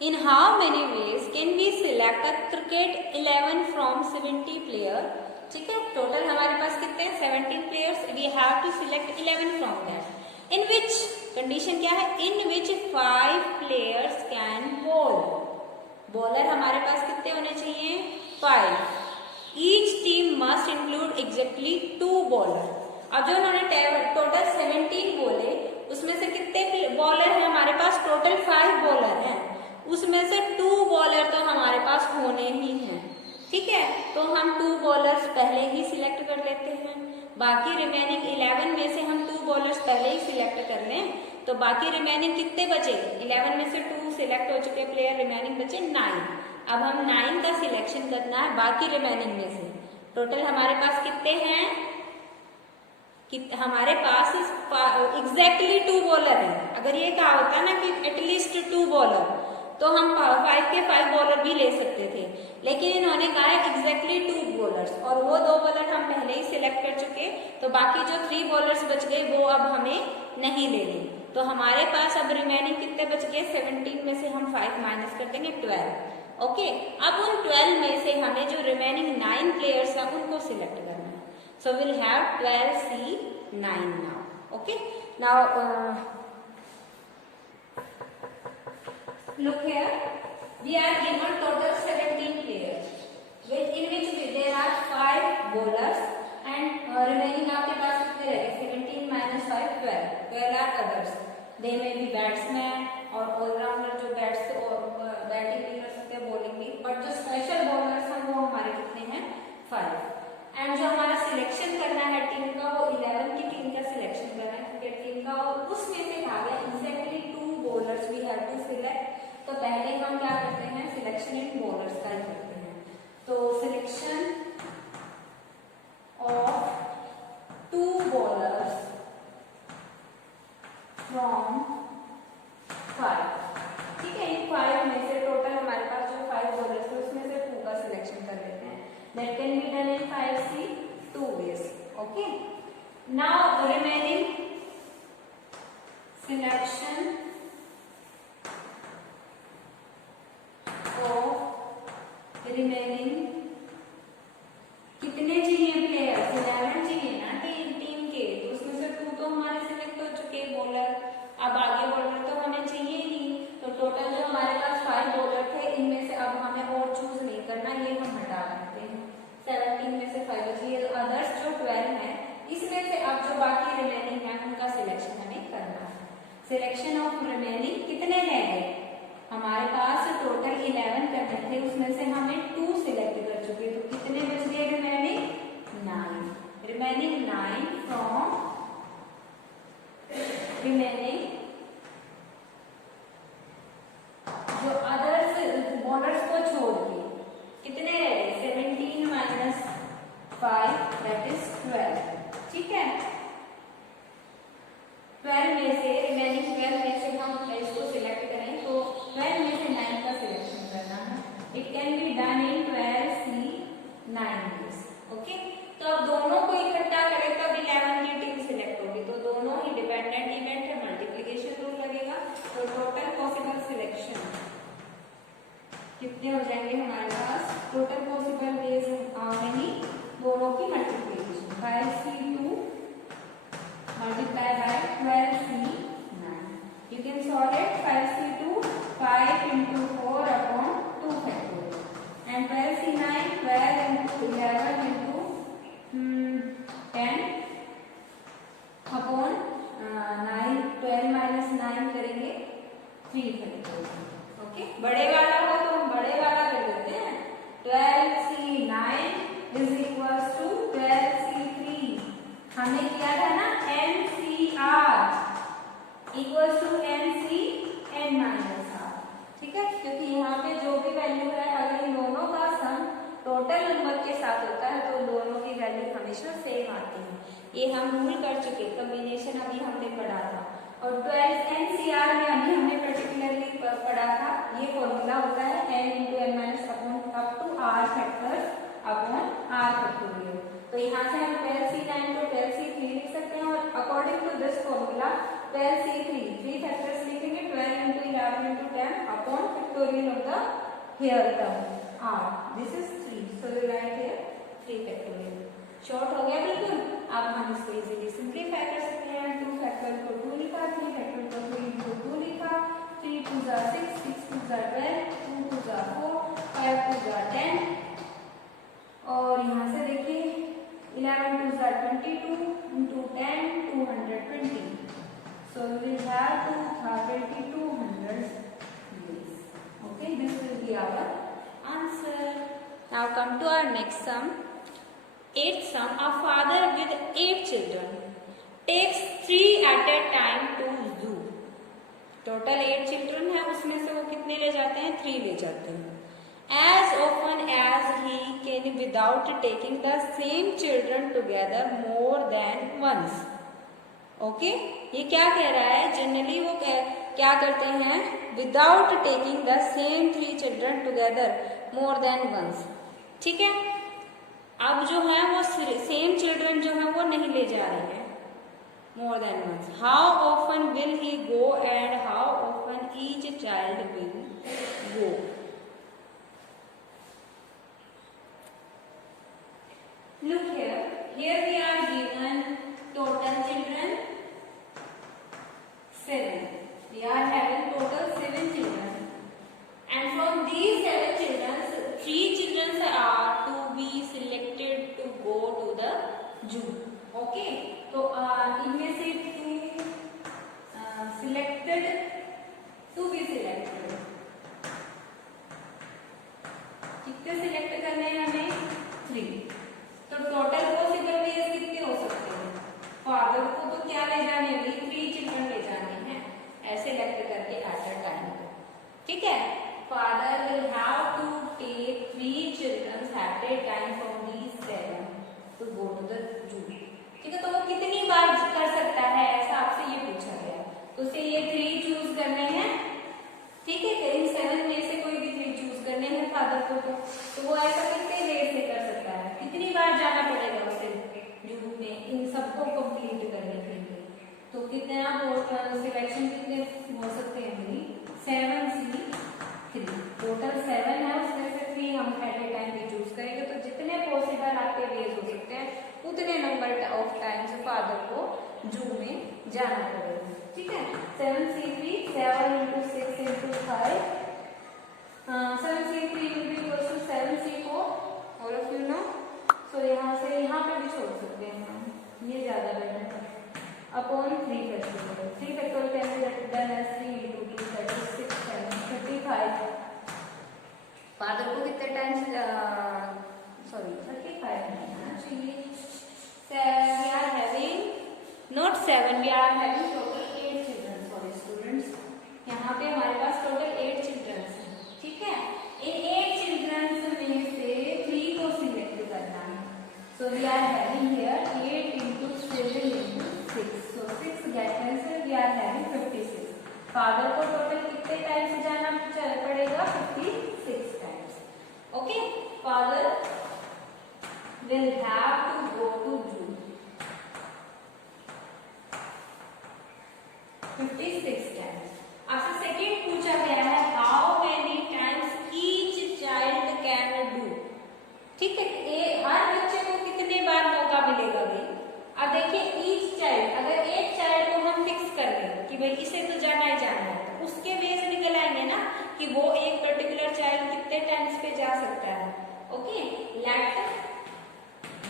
In how many ways can we select a cricket 11 from 70 player? ठीक है, टोटल हमारे पास कितने हैं 17 players, we have to select 11 from them. In which condition क्या है, in which 5 players can bowl. Bowler हमारे पास कितने होने चाहिए 5, each team must include exactly 2 bowler. अब जो उन्होंने टोटल 17 बोले, उसमें से कितने बॉलर हैं हमारे पास? टोटल 5 बॉलर हैं, उसमें से 2 बॉलर तो हमारे पास होने ही हैं। ठीक है, तो हम 2 बॉलर्स पहले ही सिलेक्ट कर लेते हैं। बाकी रिमेनिंग 11 में से हम 2 बॉलर्स पहले ही सिलेक्ट कर लें, तो बाकी रिमेनिंग कितने बचे? 11 में से 2 सिलेक्ट हो चुके प्लेयर, रिमेनिंग बचे 9। अब हम 9 का सिलेक्शन करना है बाकी रिमेनिंग में से। टोटल हमारे पास कितने हैं? हमारे पास एग्जैक्टली 2 बॉलर हैं। अगर ये कहा होता है ना कि एटलीस्ट 2 बॉलर, तो हम 5 के 5 बॉलर भी ले सकते थे, लेकिन इन्होंने कहा है एग्जैक्टली 2 बॉलर्स, और वो 2 बॉलर हम पहले ही सिलेक्ट कर चुके, तो बाकी जो 3 बॉलर्स बच गए वो अब हमें नहीं लेने। तो हमारे पास अब रिमेनिंग कितने बच गए? 17 में से हम 5 माइनस कर देंगे 12। ओके, अब उन 12 में से हमें जो रिमेनिंग 9 प्लेयर्स हैं उनको सिलेक्ट करना है। So we'll have 12C9 now. Okay. Now look here. We are given total 17 players, in which there are 5 bowlers and remaining आपके पास कितने रहे? 17 minus 5 12. 12 are others. They may be batsmen और allrounder जो batting भी कर सकते हैं, बॉलिंग भी, बट जो स्पेशल बॉलर्स हैं वो हमारे कितने हैं? 5। एंड जो हमारा सिलेक्शन करना है टीम का, वो 11 की टीम का सिलेक्शन करना है क्रिकेट टीम का, और उसमें से कहा गया exactly 2 bowlers we have to select. तो पहले हम क्या करते हैं? सिलेक्शन इन बॉलर्स का ही करते हैं। तो सिलेक्शन ऑफ 2 बॉलर्स फ्रॉम 5। ठीक है, इन 5 में से टोटल हमारे पास जो 5 बॉलर्स है उसमें से 2 का सिलेक्शन कर लेते हैं। That can be done in 5C 2 ways. Okay. Now remaining selection of remaining कितने चाहिए प्लेयर्स? 11 चाहिए ना टीम के, तो उसमें से 2 तो हमारे सिलेक्ट हो चुके बॉलर। अब आगे बॉलर तो हमें चाहिए ही नहीं, तो टोटल जो हमारे पास 5 बॉलर थे, इनमें से अब हमें और चूज नहीं करना, ये हम हटा देते हैं। 17 में से 5 बची, अदर्स जो 12 है, इसमें से अब जो बाकी रिमेनिंग है उनका सिलेक्शन हमें करना है। सिलेक्शन ऑफ रिमेनिंग कितने रह गए? हमारे पास टोटल 11 करने थे, उसमें से हमें 2 सिलेक्ट कर चुके, तो कितने बच गए रिमेनिंग? 9। रिमेनिंग 9 फ्रॉम रिमेनिंग जो अदर्स बॉलर्स को छोड़ के कितने रह गए? 17 minus 5 that is 12। ठीक है, 12 में से रिमेनिंग 12 में से हम इसको सिलेक्ट करें, तो 12 में से 9 का सिलेक्शन करना है। It can be done in 12C9 ways। Okay, तो अब दोनों को इकट्ठा करें तब 11 की टीम सिलेक्ट होगी, तो दोनों ही डिपेंडेंट इवेंट है, मल्टीप्लिकेशन रूल लगेगा। तो टोटल पॉसिबल सिलेक्शन कितने हो जाएंगे हमारे पास? टोटल पॉसिबल वेज नहीं, दोनों की multiplication 5C2 multiply by 12C9। You can solve it. 5C2 5 into 4 upon 2 factorial and 12C9 12 into 11 into 10 upon 9। 12 minus 9 करेंगे 3 factorial। ओके, बड़े वाला हो तो हम बड़े वाला कर देते हैं। 12C9 is equals to 12C3। हमने किया था ना NCR equals to NCN minus R। ठीक है, क्योंकि यहाँ पे जो भी वैल्यू है, अगर इन दोनों का सम टोटल नंबर के साथ होता है तो दोनों की वैल्यू हमेशा सेम आती है। ये हम रूल कर चुके, कॉम्बिनेशन अभी हमने पढ़ा था। और 12 NCR में अभी हमने पर्टिकुलरली पढ़ा था, ये फॉर्मूला होता है n into n minus upon up to r factors upon r factorial. तो यहाँ से हम 12C9 को 12C3 लिख सकते हैं, और according to this formula 12C3 3 factors लिखेंगे, 12 into 11 into 10 upon factorial of the here term r। This is 3, so we write here 3 factorial. Short हो गया बिल्कुल। अब हम इसको इजीली सिंप्लीफाई कर सकते हैं। 2 फैक्टोरियल को 2 लिखा, 3 फैक्टोरियल को 3 into 2 लिखा, 3 2s are 6, 6 2s are 12, 2 2s are 4, 5 2s are 10, और So we will have 2200 days. Okay, this will be our answer. Now come to our next sum. Eighth sum. A father with 8 children takes 3 at a time to zoo. Total 8 children है, उसमें से वो कितने ले जाते हैं? 3 ले जाते हैं. As often as he can without taking the same children together more than once. Okay, ये क्या कह रहा है? जनरली वो क्या करते हैं? Without taking the same 3 children together more than once. ठीक है, अब जो है वो सेम चिल्ड्रन जो है वो नहीं ले जा रहे हैं more than once. How often will he go and how often each child will go. Look here. Here we are given total children 7. We are having total 7 children, and from these 7 children, 3 children are to be selected to go to the zoo. Okay. तो इनमें से 2 selected to be selected. कितने select करने हैं हमें? 3. तो total possible ways कितने हो सकते हैं? फादर को तो क्या ले जाने हैं? 3 चिल्ड्रन ले जाने हैं ऐसे सेलेक्ट करके एट अ टाइम. ठीक है, father will have to take 3 children at a time from these 7 to go to the zoo. ठीक है, तो वो कितनी बार कर सकता है ऐसा आपसे ये पूछा गया. तो उसे ये 3 चूज करने हैं. ठीक है, इन 7 में से कोई भी 3 चूज करने हैं फादर को. तो वो ऐसा कितने देर से कर सकता है? कितनी बार जाना पड़ेगा उसे जू में इन सबको कंप्लीट करने के लिए? तो कितना सिलेक्शन कितने हो सकते हैं? 7 से 3. टोटल 7 है, उसमें से 3 हम एट ए टाइम भी चूज करेंगे. तो जितने पॉसिबल आपके वेज हो सकते हैं उतने नंबर ऑफ टाइम्स फादर को जू में जाना पड़ेगा. ठीक है, 7 से 3, 7 into 6 into 5. 7 से 3 will be equal to 7 से 4. All of you know. So यहाँ से यहाँ पे भी छोड़ सकते हैं हम, ये ज्यादा बेटर है. Upon 3 factorial. 3 factorial can be done as 3 into 2 that is 6 times 35. Father को कितने टाइम्स? सॉरी 35 नहीं चाहिए. We are having not 7, we are having total 8 children. Sorry students, यहाँ पे हमारे पास टोटल 8 चिल्ड्रन हैं. ठीक है, इन 8 चिल्ड्रन में से 3 को सिलेक्ट करना है. So we are having here 8 into 7 into 6. So 6 get cancelled. We are having 56. Father को टोटल कितने टाइम्स जाना पड़ेगा? 56 times. Okay, father will have to go to zoo 56 times. आपसे सेकंड पूछा गया है how many times each child can do. ठीक है, हर बच्चे को कितने बार मौका मिलेगा भाई? अब देखिए ईच चाइल्ड, अगर एक चाइल्ड को हम फिक्स कर दें कि भाई इसे तो जाना ही जाना है, तो उसके बेस निकल आएंगे ना कि वो एक पर्टिकुलर चाइल्ड कितने टाइम्स पे जा सकता है. Okay, let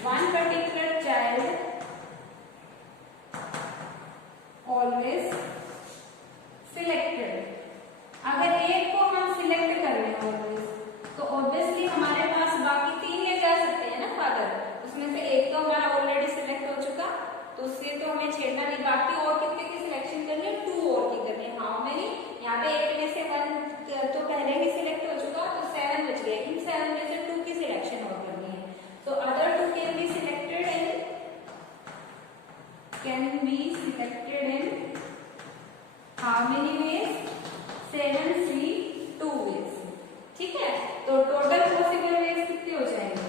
one particular child always selected. अगर एक को हम सिलेक्ट कर रहे हैं ऑलवेज, तो ऑब्वियसली हमारे पास बाकी 3 ले जा सकते हैं ना फादर. उसमें से एक तो हमारा ऑलरेडी सिलेक्ट हो चुका, तो उससे तो हमें छेड़ना नहीं. बाकी और कितने की सिलेक्शन करनी है? 2 और की करनी है. How many? यहाँ पे 8 में से 1 तो पहले ही सिलेक्ट हो चुका, तो 7 बच गए. इन 7 में से 2 की सिलेक्शन और करनी है. तो other 2 can be selected in how many ways? 7 3 2 ways. ठीक है, तो टोटल पॉसिबल वेज कितने हो जाएंगे?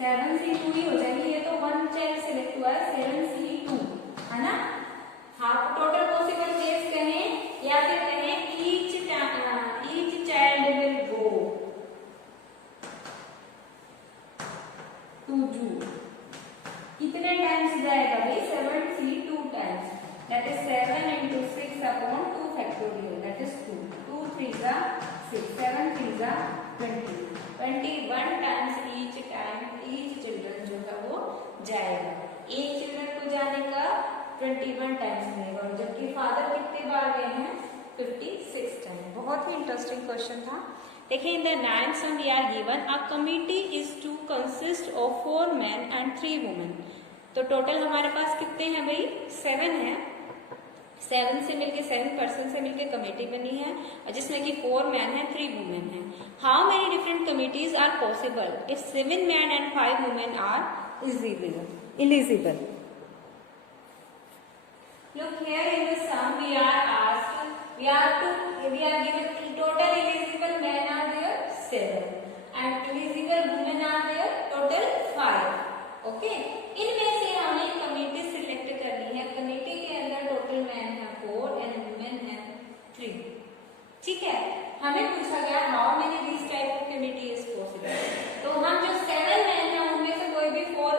7 से 2 ही हो जाएंगे. ये तो 1 चाइल्ड सिलेक्ट हुआ है, 7 से 2 है ना. हाँ, टोटल पॉसिबल वेज कहें या फिर कहें each child will go to zoo. कितने टाइम्स जाएगा भाई? 7 से 2 times. That is 7 into 6 upon 2 factorial. That is 2. 2 3s are 6. 7 3s are 20. 21 times each time each children जो है वो जाएगा. 121 टाइम्स मिलेगा, और जबकि फादर कितने बार गए हैं 56 टाइम। बहुत ही इंटरेस्टिंग क्वेश्चन था। देखिए in the 9th sum we are given a committee is to consist of 4 men and 3 women। तो टोटल हमारे पास कितने हैं भाई 7 है, 7 से मिलके 7 पर्सन से मिलके कमेटी बनी है, और जिसमें कि 4 मैन है 3 वुमेन है। How many different committees are possible if 7 man and 5 women are eligible. Look here in the sum we are asked, we are given total eligible men are there 7 and eligible women are there total 5। Okay, इनमें से हमें committee select करनी है। Committee के अंदर total man है 4 and women है 3। ठीक है, हमें पूछा गया how many this type of committee is possible. तो हम जो 7 मैन है उनमें से कोई भी 4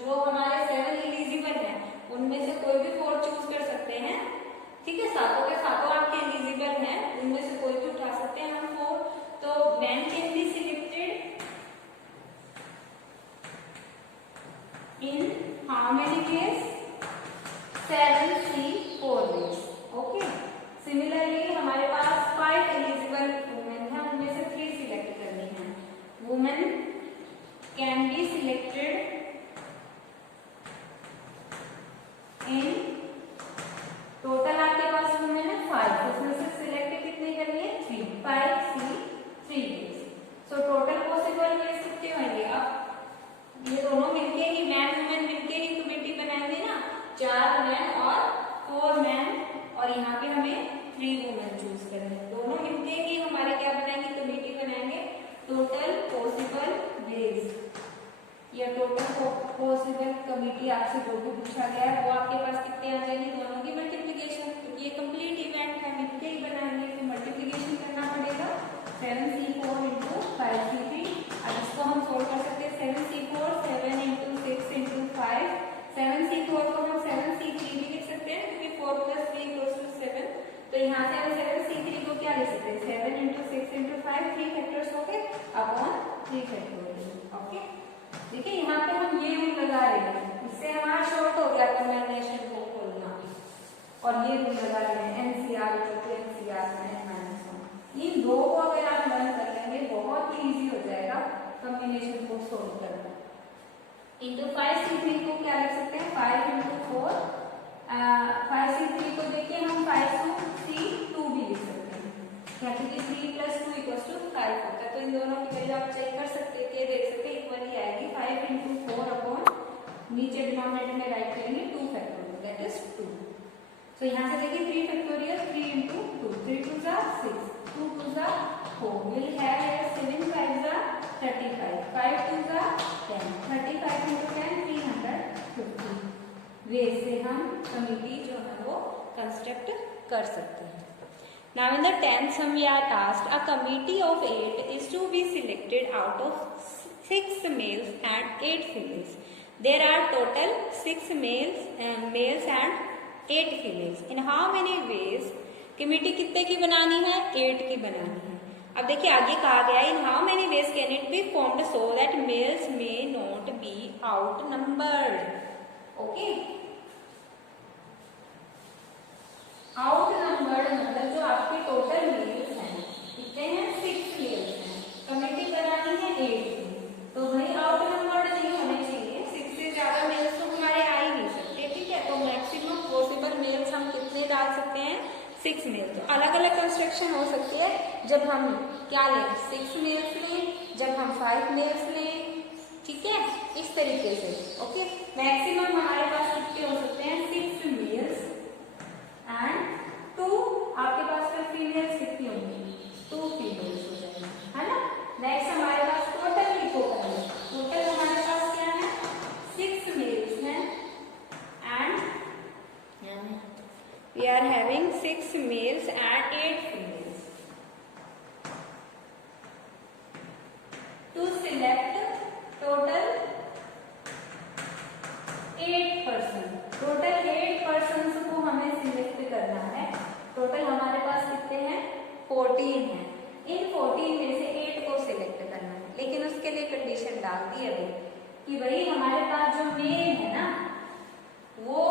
जो हमारे 7 एलिजिबल है उनमें से कोई भी 4 चूज कर सकते हैं। ठीक है, सातों के सातों आपके एलिजिबल हैं, उनमें से कोई भी उठा सकते हैं हम 4। तो man can be selected in how many case 7 3 4 ways। Okay, similarly हमारे पास 5 एलिजिबल वुमेन है, उनमें से 3 सिलेक्ट करनी है। Women can be selected in total आपके पास वुमेन है 5, उसमें से सिलेक्ट कितने करनी है 3, 5 3 ways। सो टोटल पॉसिबल वेज कितने होंगे। अब ये दोनों मिलके ही मैन वुमेन मिलके ही कमेटी बनाएंगे ना, 4 मैन और 4 मैन, और यहाँ पे हमें 3 वुमेन चूज करनी है। दोनों मिलके ही हमारे क्या बनाएंगे कमेटी बनाएंगे। टोटल पॉसिबल वेज या टोटल पॉसिबल कमेटी आपसे जो भी पूछा गया है वो आपके पास कितने आ जाएंगे, दोनों की मल्टीप्लिकेशन। क्योंकि ये कंप्लीट इवेंट है, मिलके ही बनाएंगे तो मल्टीप्लिकेशन करना पड़ेगा। 7c4 × 5c3। अब इसको हम सोल्व कर सकते हैं। 7c4 7 × 6 × 5। 7c4 को हम 7c3 भी लिख सकते हैं क्योंकि 4 + 3 = 7। तो यहाँ से हम 7c3 को क्या लिख सकते हैं 7 × 6 × 5 3 फैक्टर्स हो गए अपॉन 3 फैक्टोरियल। ओके, देखिए यहाँ पे हम ये रूल लगा रहे हैं, इससे हमारा शॉर्ट हो गया कॉम्बिनेशन को खोलना, और ये रूल लगा रहे हैं NCR = NCR -1। इन दो को अगर आप लर्न कर लेंगे बहुत ही इजी हो जाएगा कॉम्बिनेशन को सोल्व करना। इंटू 5c3 को क्या लिख सकते हैं 5 × 4। 5c3 को देखिए हम 5 × 3 2 भी लिख सकते हैं, क्योंकि 3 + 2 = 5 होता है। तो इन दोनों की वैल्यू आप चेक कर सकते हैं, देख सकते हैं इक्वल ही आएगी। 5 × 4 अपॉन नीचे डिनोमिनेटर में राइट करेंगे 2 फैक्टोरियल दैट इज 2। तो यहाँ से देखिए 3 फैक्टोरियल 3 × 2 3 × 2 = 6 2 × 2 = 4 विल हैव here 7 × 5 = 35 5 × 2 = 10 35 × 10 350 वे से हम कमिटी जो है वो कंस्ट्रक्ट कर सकते हैं। Now in the 10th sum we are asked a committee of 8 is to be selected out of 6 males and 8 females। There are total 6 males and 8 females। In how many ways committee कितने की बनानी है 8 की बनानी है। अब देखिए आगे कहा गया in how many ways can it be formed so that males may not be outnumbered. Okay, outnumbered मतलब जो आपके टोटल मेल्स हैं कितने हैं 6 मेल्स हैं, कमेटी बनानी है 8 की, तो भाई आउटनंबर्ड नहीं होने चाहिए। 6 से ज्यादा मेल्स तो हमारे आ ही नहीं सकते। ठीक है, तो मैक्सिमम पॉसिबल मेल्स हम कितने डाल सकते हैं 6 मेल्स। तो अलग अलग कंस्ट्रक्शन हो सकती है, जब हम क्या लें 6 मेल्स लें, जब हम 5 मेल्स लें। ठीक है, इस तरीके से। ओके, मैक्सिमम हमारे पास कितने हो सकते हैं 6 मेल्स एंड 2 आपके पास फिर फीमेल्स कितनी होंगी 2 फीमेल्स हो जाएंगी, है ना। नेक्स्ट हमारे पास टोटल लिखो पहले। टोटल हमारे पास क्या है 6 मेल्स हैं and we are having 6 males and 8 females. To select total 8 person, total 8 person को हमें सिलेक्ट करना है। टोटल हमारे पास कितने हैं 14 हैं। इन 14 में से 8 को सिलेक्ट करना है, लेकिन उसके लिए कंडीशन डाल दी है कि भाई हमारे पास जो मेल है ना वो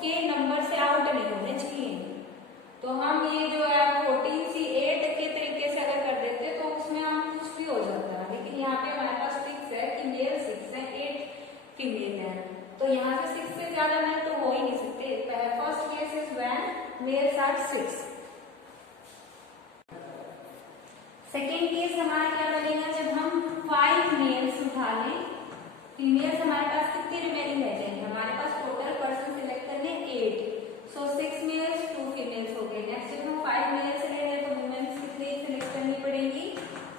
उसके नंबर से आउट नहीं होने चाहिए। तो हम ये जो है 14C8 के तरीके से अगर कर देते तो उसमें हम कुछ भी हो जाता है, लेकिन यहाँ पे हमारे पास फिक्स है कि मेल 6 है 8 फीमेल है, तो यहाँ से 6 से ज्यादा मेल तो हो ही नहीं सकते। First case is when males are 6। Second case हमारा क्या बनेगा, जब हम 5 मेल्स उठा लें, फीमेल्स हमारे पास कितनी रिमेनिंग रह जाएंगे, हमारे पास टोटल पर्सन सिलेक्ट करने 8, सो 6 मेल्स 2 फीमेल्स हो गए। नेक्स्ट जब हम 5 मेल्स लेंगे तो वुमेन्स कितनी सिलेक्ट करनी पड़ेगी,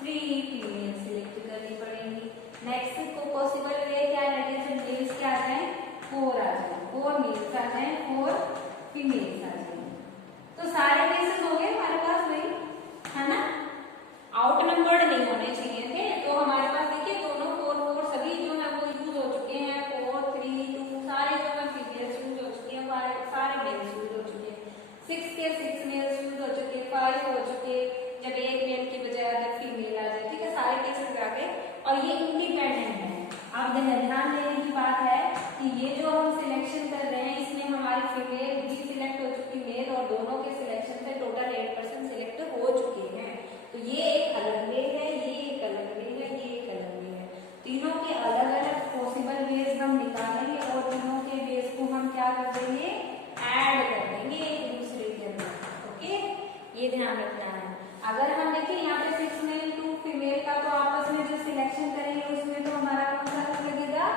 3 फीमेल्स सिलेक्ट करनी पड़ेंगी। नेक्स्ट को पॉसिबल वे क्या रहेगा, जब मेल्स क्या आ जाए 4 आ जाए, 4 मेल्स आ जाए 4 फीमेल्स आ जाए, तो सारे केसेस हो गए हमारे पास वही है ना, आउट नंबर्ड नहीं होने चाहिए थे। तो हमारे पास देखिए दोनों 4 4 सभी जो है वो यूज हो चुके हैं, 4 3 2 सारे जो है फीमेल्स यूज हो चुके हैं, सारे मेल्स यूज हो चुके हैं, 6 के 6 मेल्स यूज हो चुके हैं, 5 हो चुके, जब एक मेल की बजाय अगर फीमेल आ जाए, ठीक है, सारे केसेस आ गए और ये इंडिपेंडेंट है। अब ध्यान देने की बात है कि ये जो हम सिलेक्शन कर रहे हैं इसमें हमारी फीमेल भी सिलेक्ट हो चुकी मेल, और दोनों के सिलेक्शन से टोटल 8% सिलेक्ट हो चुके हैं। तो ये एक अलग वे है, ये एक अलग वे है, ये एक अलग वे है, तीनों के अलग अलग पॉसिबल वेज हम निकालेंगे और तीनों के वेज को हम क्या कर देंगे, ऐड कर देंगे एक दूसरे के अंदर। ओके, ये ध्यान रखना है। अगर हम देखें यहाँ पे 6 मेल 2 फीमेल का, तो आपस में जो सिलेक्शन करेंगे उसमें तो हमारा कौन सा लगेगा,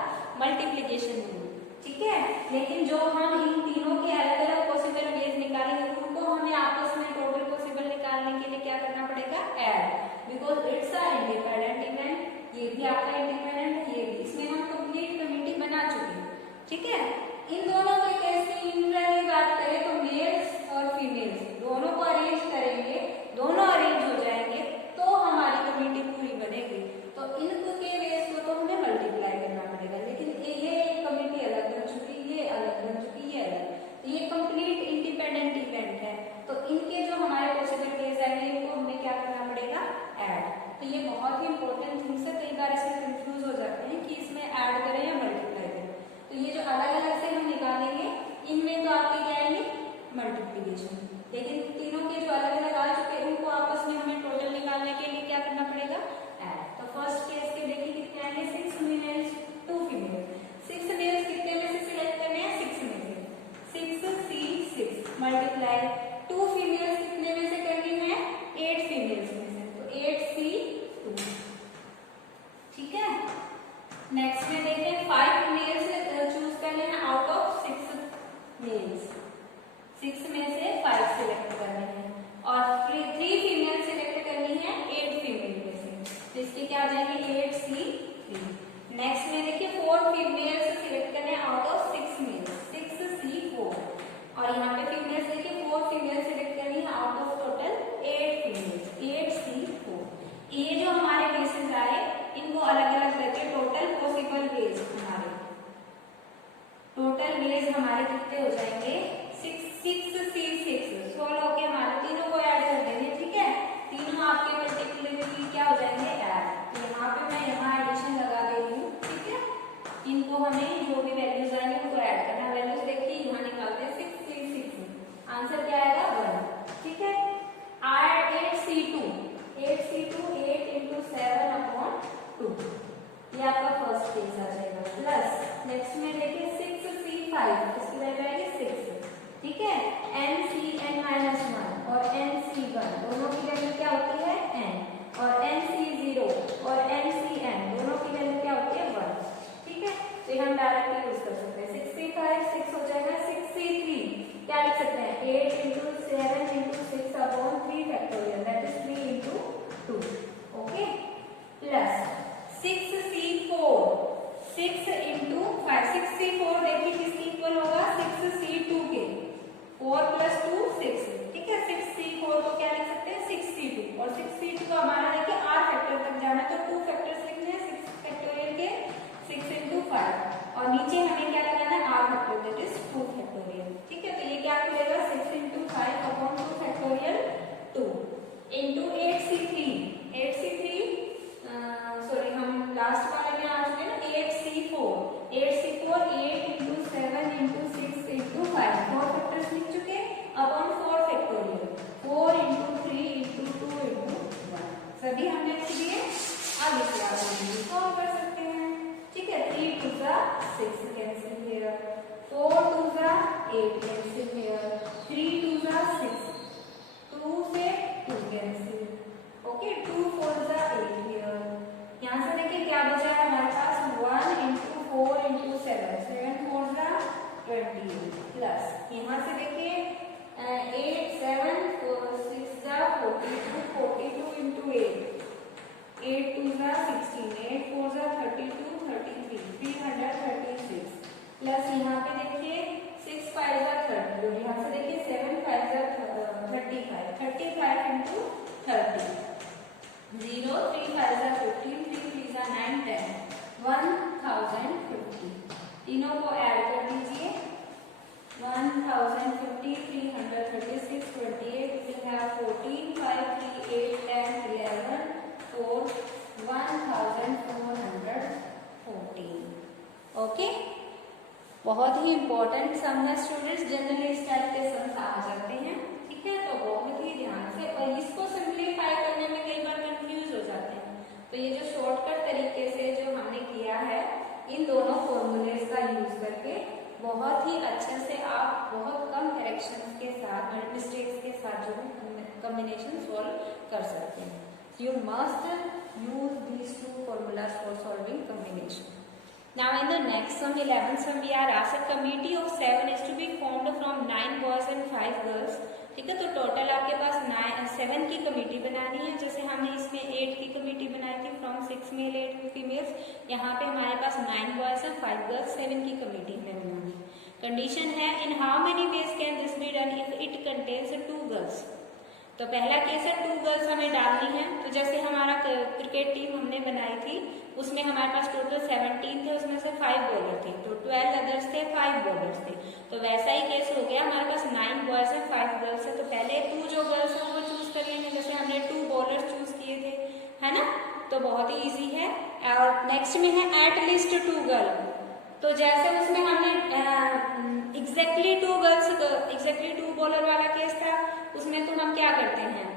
मल्टीप्लीकेशन रूल, ठीक है। लेकिन जो हम इन तीनों के अलग अलग पॉसिबल वेज निकालेंगे उनको हमें आपस में टोटल पॉसिबल निकालने के लिए क्या करना पड़ेगा, add, because it's a independent event. ये भी आपका इंडिपेंडेंट, ये भी, इसमें हम कंप्लीट कमिटी बना चुके हैं, ठीक है। इन दोनों के केस की यूजुअली बात करें तो मेल्स और फीमेल्स दोनों को अरेंज करेंगे, दोनों अरेंज हो जाएंगे तो हमारी कमिटी पूरी बनेगी। तो इनके वेज को तो हमें मल्टीप्लाई करना पड़ेगा, लेकिन ये कमिटी अलग बन चुकी, ये अलग बन चुकी, ये अलग, तो ये कंप्लीट इंडिपेंडेंट इवेंट है। तो इनके जो हमारे पॉसिबल केस आएंगे इनको हमें क्या करना पड़ेगा, ऐड। तो ये बहुत ही इंपॉर्टेंट थिंग्स है, कई बार इसमें कंफ्यूज हो जाते हैं कि इसमें ऐड करें या मल्टीप्लाई करें। तो ये जो अलग अलग से हम निकालेंगे इनमें तो आपके क्या आएंगे, मल्टीप्लीकेशन, लेकिन तीनों के जो अलग अलग आ चुके हैं उनको आपस में हमें टोटल निकालने के लिए क्या करना पड़ेगा, ऐड। तो फर्स्ट केस के देखिए कितने आएंगे, 6 मेल्स 2 फीमेल, 6 मेल्स कितने में से सिलेक्ट करने हैं, 6 में से, 6C6 मल्टीप्लाई 2 फीमेल्स कितने में से करनी है, 8 फीमेल्स में से, तो 8C2, ठीक है। नेक्स्ट में देखें 5 मेल्स चूज कर लेना आउट ऑफ 6 मेल्स, 6 में से 5 सिलेक्ट करने हैं, और 3 फीमेल सिलेक्ट करनी है 8 फीमेल में से, तो इसके क्या आ जाएंगे 8C3। नेक्स्ट में देखिए 4 फीमेल्स सिलेक्ट करने हैं आउट ऑफ 6 मेल्स, 6C4, और यहाँ पे फीमेल्स देखिए 4 फीमेल सिलेक्ट करनी है out of total 8 females, 8C4। ये जो हमारे केसेस आए इनको अलग अलग करके टोटल पॉसिबल वेज हमारे, टोटल वेज हमारे कितने हो जाएंगे, 6C6 सोल्व होके हमारे तीनों को ऐड कर देंगे, ठीक है। तीनों आपके मल्टीप्लिकेशन क्या हो जाएंगे, ऐड। तो यहाँ पे मैं यहाँ एडिशन लगा दे रही हूँ, ठीक है। इनको हमें जो भी वैल्यूज आएंगे उनको ऐड करना, वैल्यूज देखिए यहाँ निकालते हैं 6C6, आंसर क्या आएगा 1, ठीक है। 8C2 8 into 7/2, ये आपका फर्स्ट केस आ जाएगा, प्लस नेक्स्ट में देखिए 6C5, इसकी वैल्यू आएगी 6, ठीक है। NCn-1 और NC1 दोनों की वैल्यू क्या होती है n, और NC0 और NCn दोनों की वैल्यू क्या होती है 1, ठीक है। तो हम डायरेक्टली यूज कर सकते हैं, 6C5 6 हो जाएगा, 6C3 क्या लिख सकते हैं 8 into 7 into 6/3 factorial, that is 3 into 2, okay, plus 6C4 6 into 5, 6C4 देखिए किसकी इक्वल होगा, 6C2 के, 4 plus 2 6, ठीक है। 6C4 को क्या लिख सकते हैं 6C2, और 6C2 को हमारा देखिए R फैक्टर तक जाना है तो 2 फैक्टर्स लिखने हैं 6 फैक्टोरियल के, 6 into 5, और नीचे हमें क्या लगाना है R factor, that is 2 factorial, ठीक है। तो ये क्या मिलेगा 6 into 5/2 factorial 2 into 8C3 sorry हम लास्ट वाले में आ चुके हैं ना, 8C4 8 into 7 into 6 into 5 2 जा 6 cancel here, 4 2 जा 8 cancel here, 3 2 जा 6, 2 से 2 cancel, ओके 2 4 जा 8 here। यहाँ से देखिए क्या बचा है हमारे पास 1 into 4 into 7, 7 4 जा 28 प्लस यहाँ से देखिए 8 7 6 जा 42, 42 into 8, 8 2 जा 16, 8 4 जा 32, 33, 336 प्लस यहाँ पे देखिए 6 5 जा 30 और यहाँ से देखिए 7 5 जा 35, 35 into 30, 0 3 5 जा 15, 3 3 जा 9 10, 1050। तीनों को ऐड कर दीजिए 1050, 336, 28, we have 14, 5, 3, 8, 10, 11, 4, 1414। ओके, बहुत ही इंपॉर्टेंट सम है स्टूडेंट्स, जनरली इस टाइप के सम्स आ जाते हैं, ठीक है, तो बहुत ही ध्यान से, और इसको सिंप्लीफाई करने में कई बार कंफ्यूज हो जाते हैं, तो ये जो शॉर्टकट तरीके से जो हमने किया है इन दोनों फॉर्मूलेज का यूज करके बहुत ही अच्छे से आप बहुत कम करेक्शंस के साथ, मिस्टेक्स के साथ जो है कॉम्बिनेशन सॉल्व कर सकते हैं। You must use these two formulas for solving combination. Now in the next sum, 11th sum, we are asked a committee of 7 is to be formed from 9 boys and 5 girls. ठीक है, तो total आपके पास 7 की committee बनानी है, जैसे हमने इसमें 8 की कमेटी बनाई थी फ्रॉम 6 मेल 8 फीमेल्स, यहाँ पे हमारे पास 9 बॉयज और 5 गर्ल्स, 7 की कमेटी हमें बनानी है। कंडीशन है इन how many ways can this be done if it contains 2 girls. तो पहला केस है 2 गर्ल्स हमें डालनी है, तो जैसे हमारा क्रिकेट टीम हमने बनाई थी उसमें हमारे पास टोटल 17 थे, उसमें से 5 बॉलर थे, तो 12 अदर्स थे, 5 बॉलर्स थे, तो वैसा ही केस हो गया, हमारे पास 9 बॉयज है 5 गर्ल्स है, तो पहले 2 जो गर्ल्स है वो चूज कर लेंगे, जैसे हमने 2 बॉलर चूज किए थे, है ना, तो बहुत ही ईजी है। और नेक्स्ट में है एट लीस्ट 2 गर्ल, तो जैसे उसमें हमने एग्जैक्टली 2 गर्ल्स, एग्जैक्टली 2 बॉलर वाला केस था, उसमें तो हम क्या करते हैं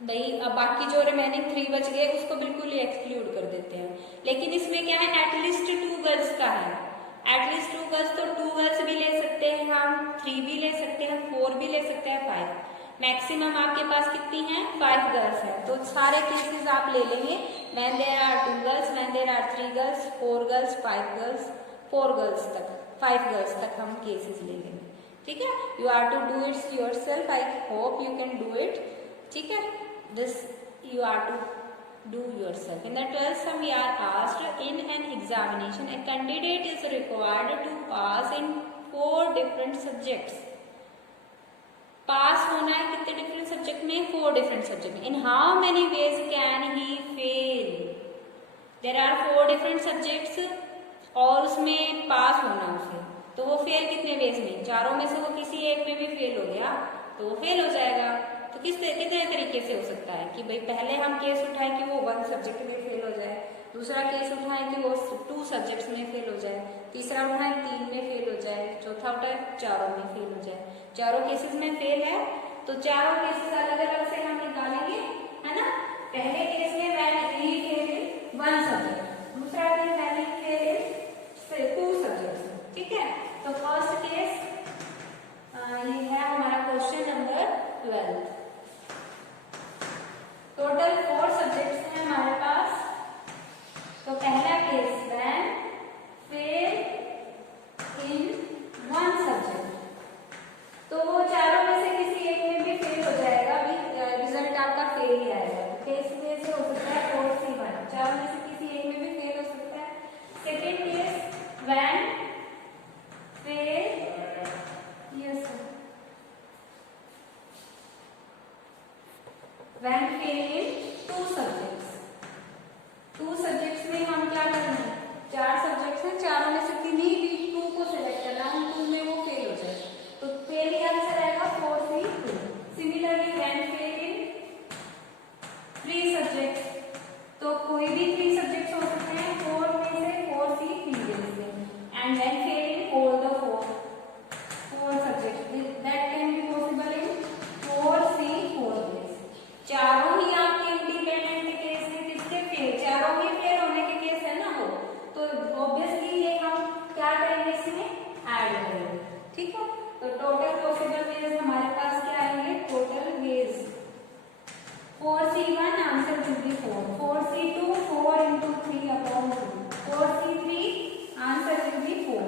भाई, अब बाकी जो रिमेनिंग 3 बच गए उसको बिल्कुल ही एक्सक्लूड कर देते हैं, लेकिन इसमें क्या है एटलीस्ट 2 गर्ल्स का है, एटलीस्ट 2 गर्ल्स, तो 2 गर्ल्स भी ले सकते हैं हम, 3 भी ले सकते हैं, 4 भी ले सकते हैं, 5, मैक्सिमम आपके पास कितनी है 5 गर्ल्स है, तो सारे केसेस आप ले लेंगे, when there are 2 girls, when there are 3 girls, 4 girls, 5 girls, 4 girls तक, 5 गर्ल्स तक हम केसेस ले लेंगे, ठीक है। You are to do its yourself, I hope you can do it, ठीक है, this you are to do yourself. In the 12th sum, we are asked in an examination a candidate is required to pass in 4 different subjects. पास होना है कितने different subject में, 4 different subject में। In how many ways can he fail, there are 4 different subjects और उसमें पास होना उसे, तो वो फेल कितने वेज में, चारों में से वो किसी एक में भी फेल हो गया तो वो फेल हो जाएगा। तो कितने तरीके से हो सकता है कि भाई पहले हम केस उठाएं कि वो 1 सब्जेक्ट में फेल हो जाए, दूसरा केस उठाएं कि वो 2 सब्जेक्ट्स में फेल हो जाए, तीसरा उठाएं 3 में फेल हो जाए, चौथा उठाएं 4 में फेल हो जाए। चारों केसेस में फेल है तो चारों केसेस अलग अलग से हम निकालेंगे, है ना। पहले केस में when he fail in 1 subject, दूसरा case when he fail in 2 subjects, ठीक है। तो फर्स्ट केस ये है हमारा क्वेश्चन नंबर 12। टोटल 4 सब्जेक्ट्स हैं हमारे पास, तो पहला case when fail in 1 subject, तो वो चारों में से किसी एक में भी फेल हो जाएगा, भी रिजल्ट आपका फेल ही आएगा। केस में से हो सकता है 4C1, चारों में से किसी एक में भी ठीक है। तो टोटल पॉसिबल वेज हमारे पास क्या आएंगे, total ways 4C1 answer will be 4, 4C2 4 into 3 upon 2, 4C3 answer will be 4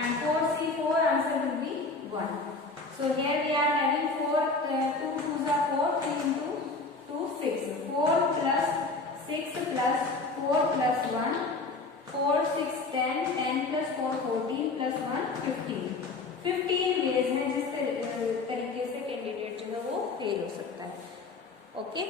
and 4C4 answer will be 1. So here we are having 4, 2 2s are 4, 3 into 2 6, 4 plus 6 plus 4 plus 1, 4 6 10, 10 plus 4 14 plus 1 15, 15 veg है जिस तरीके से candidate जो है वो fail हो सकता है। ओके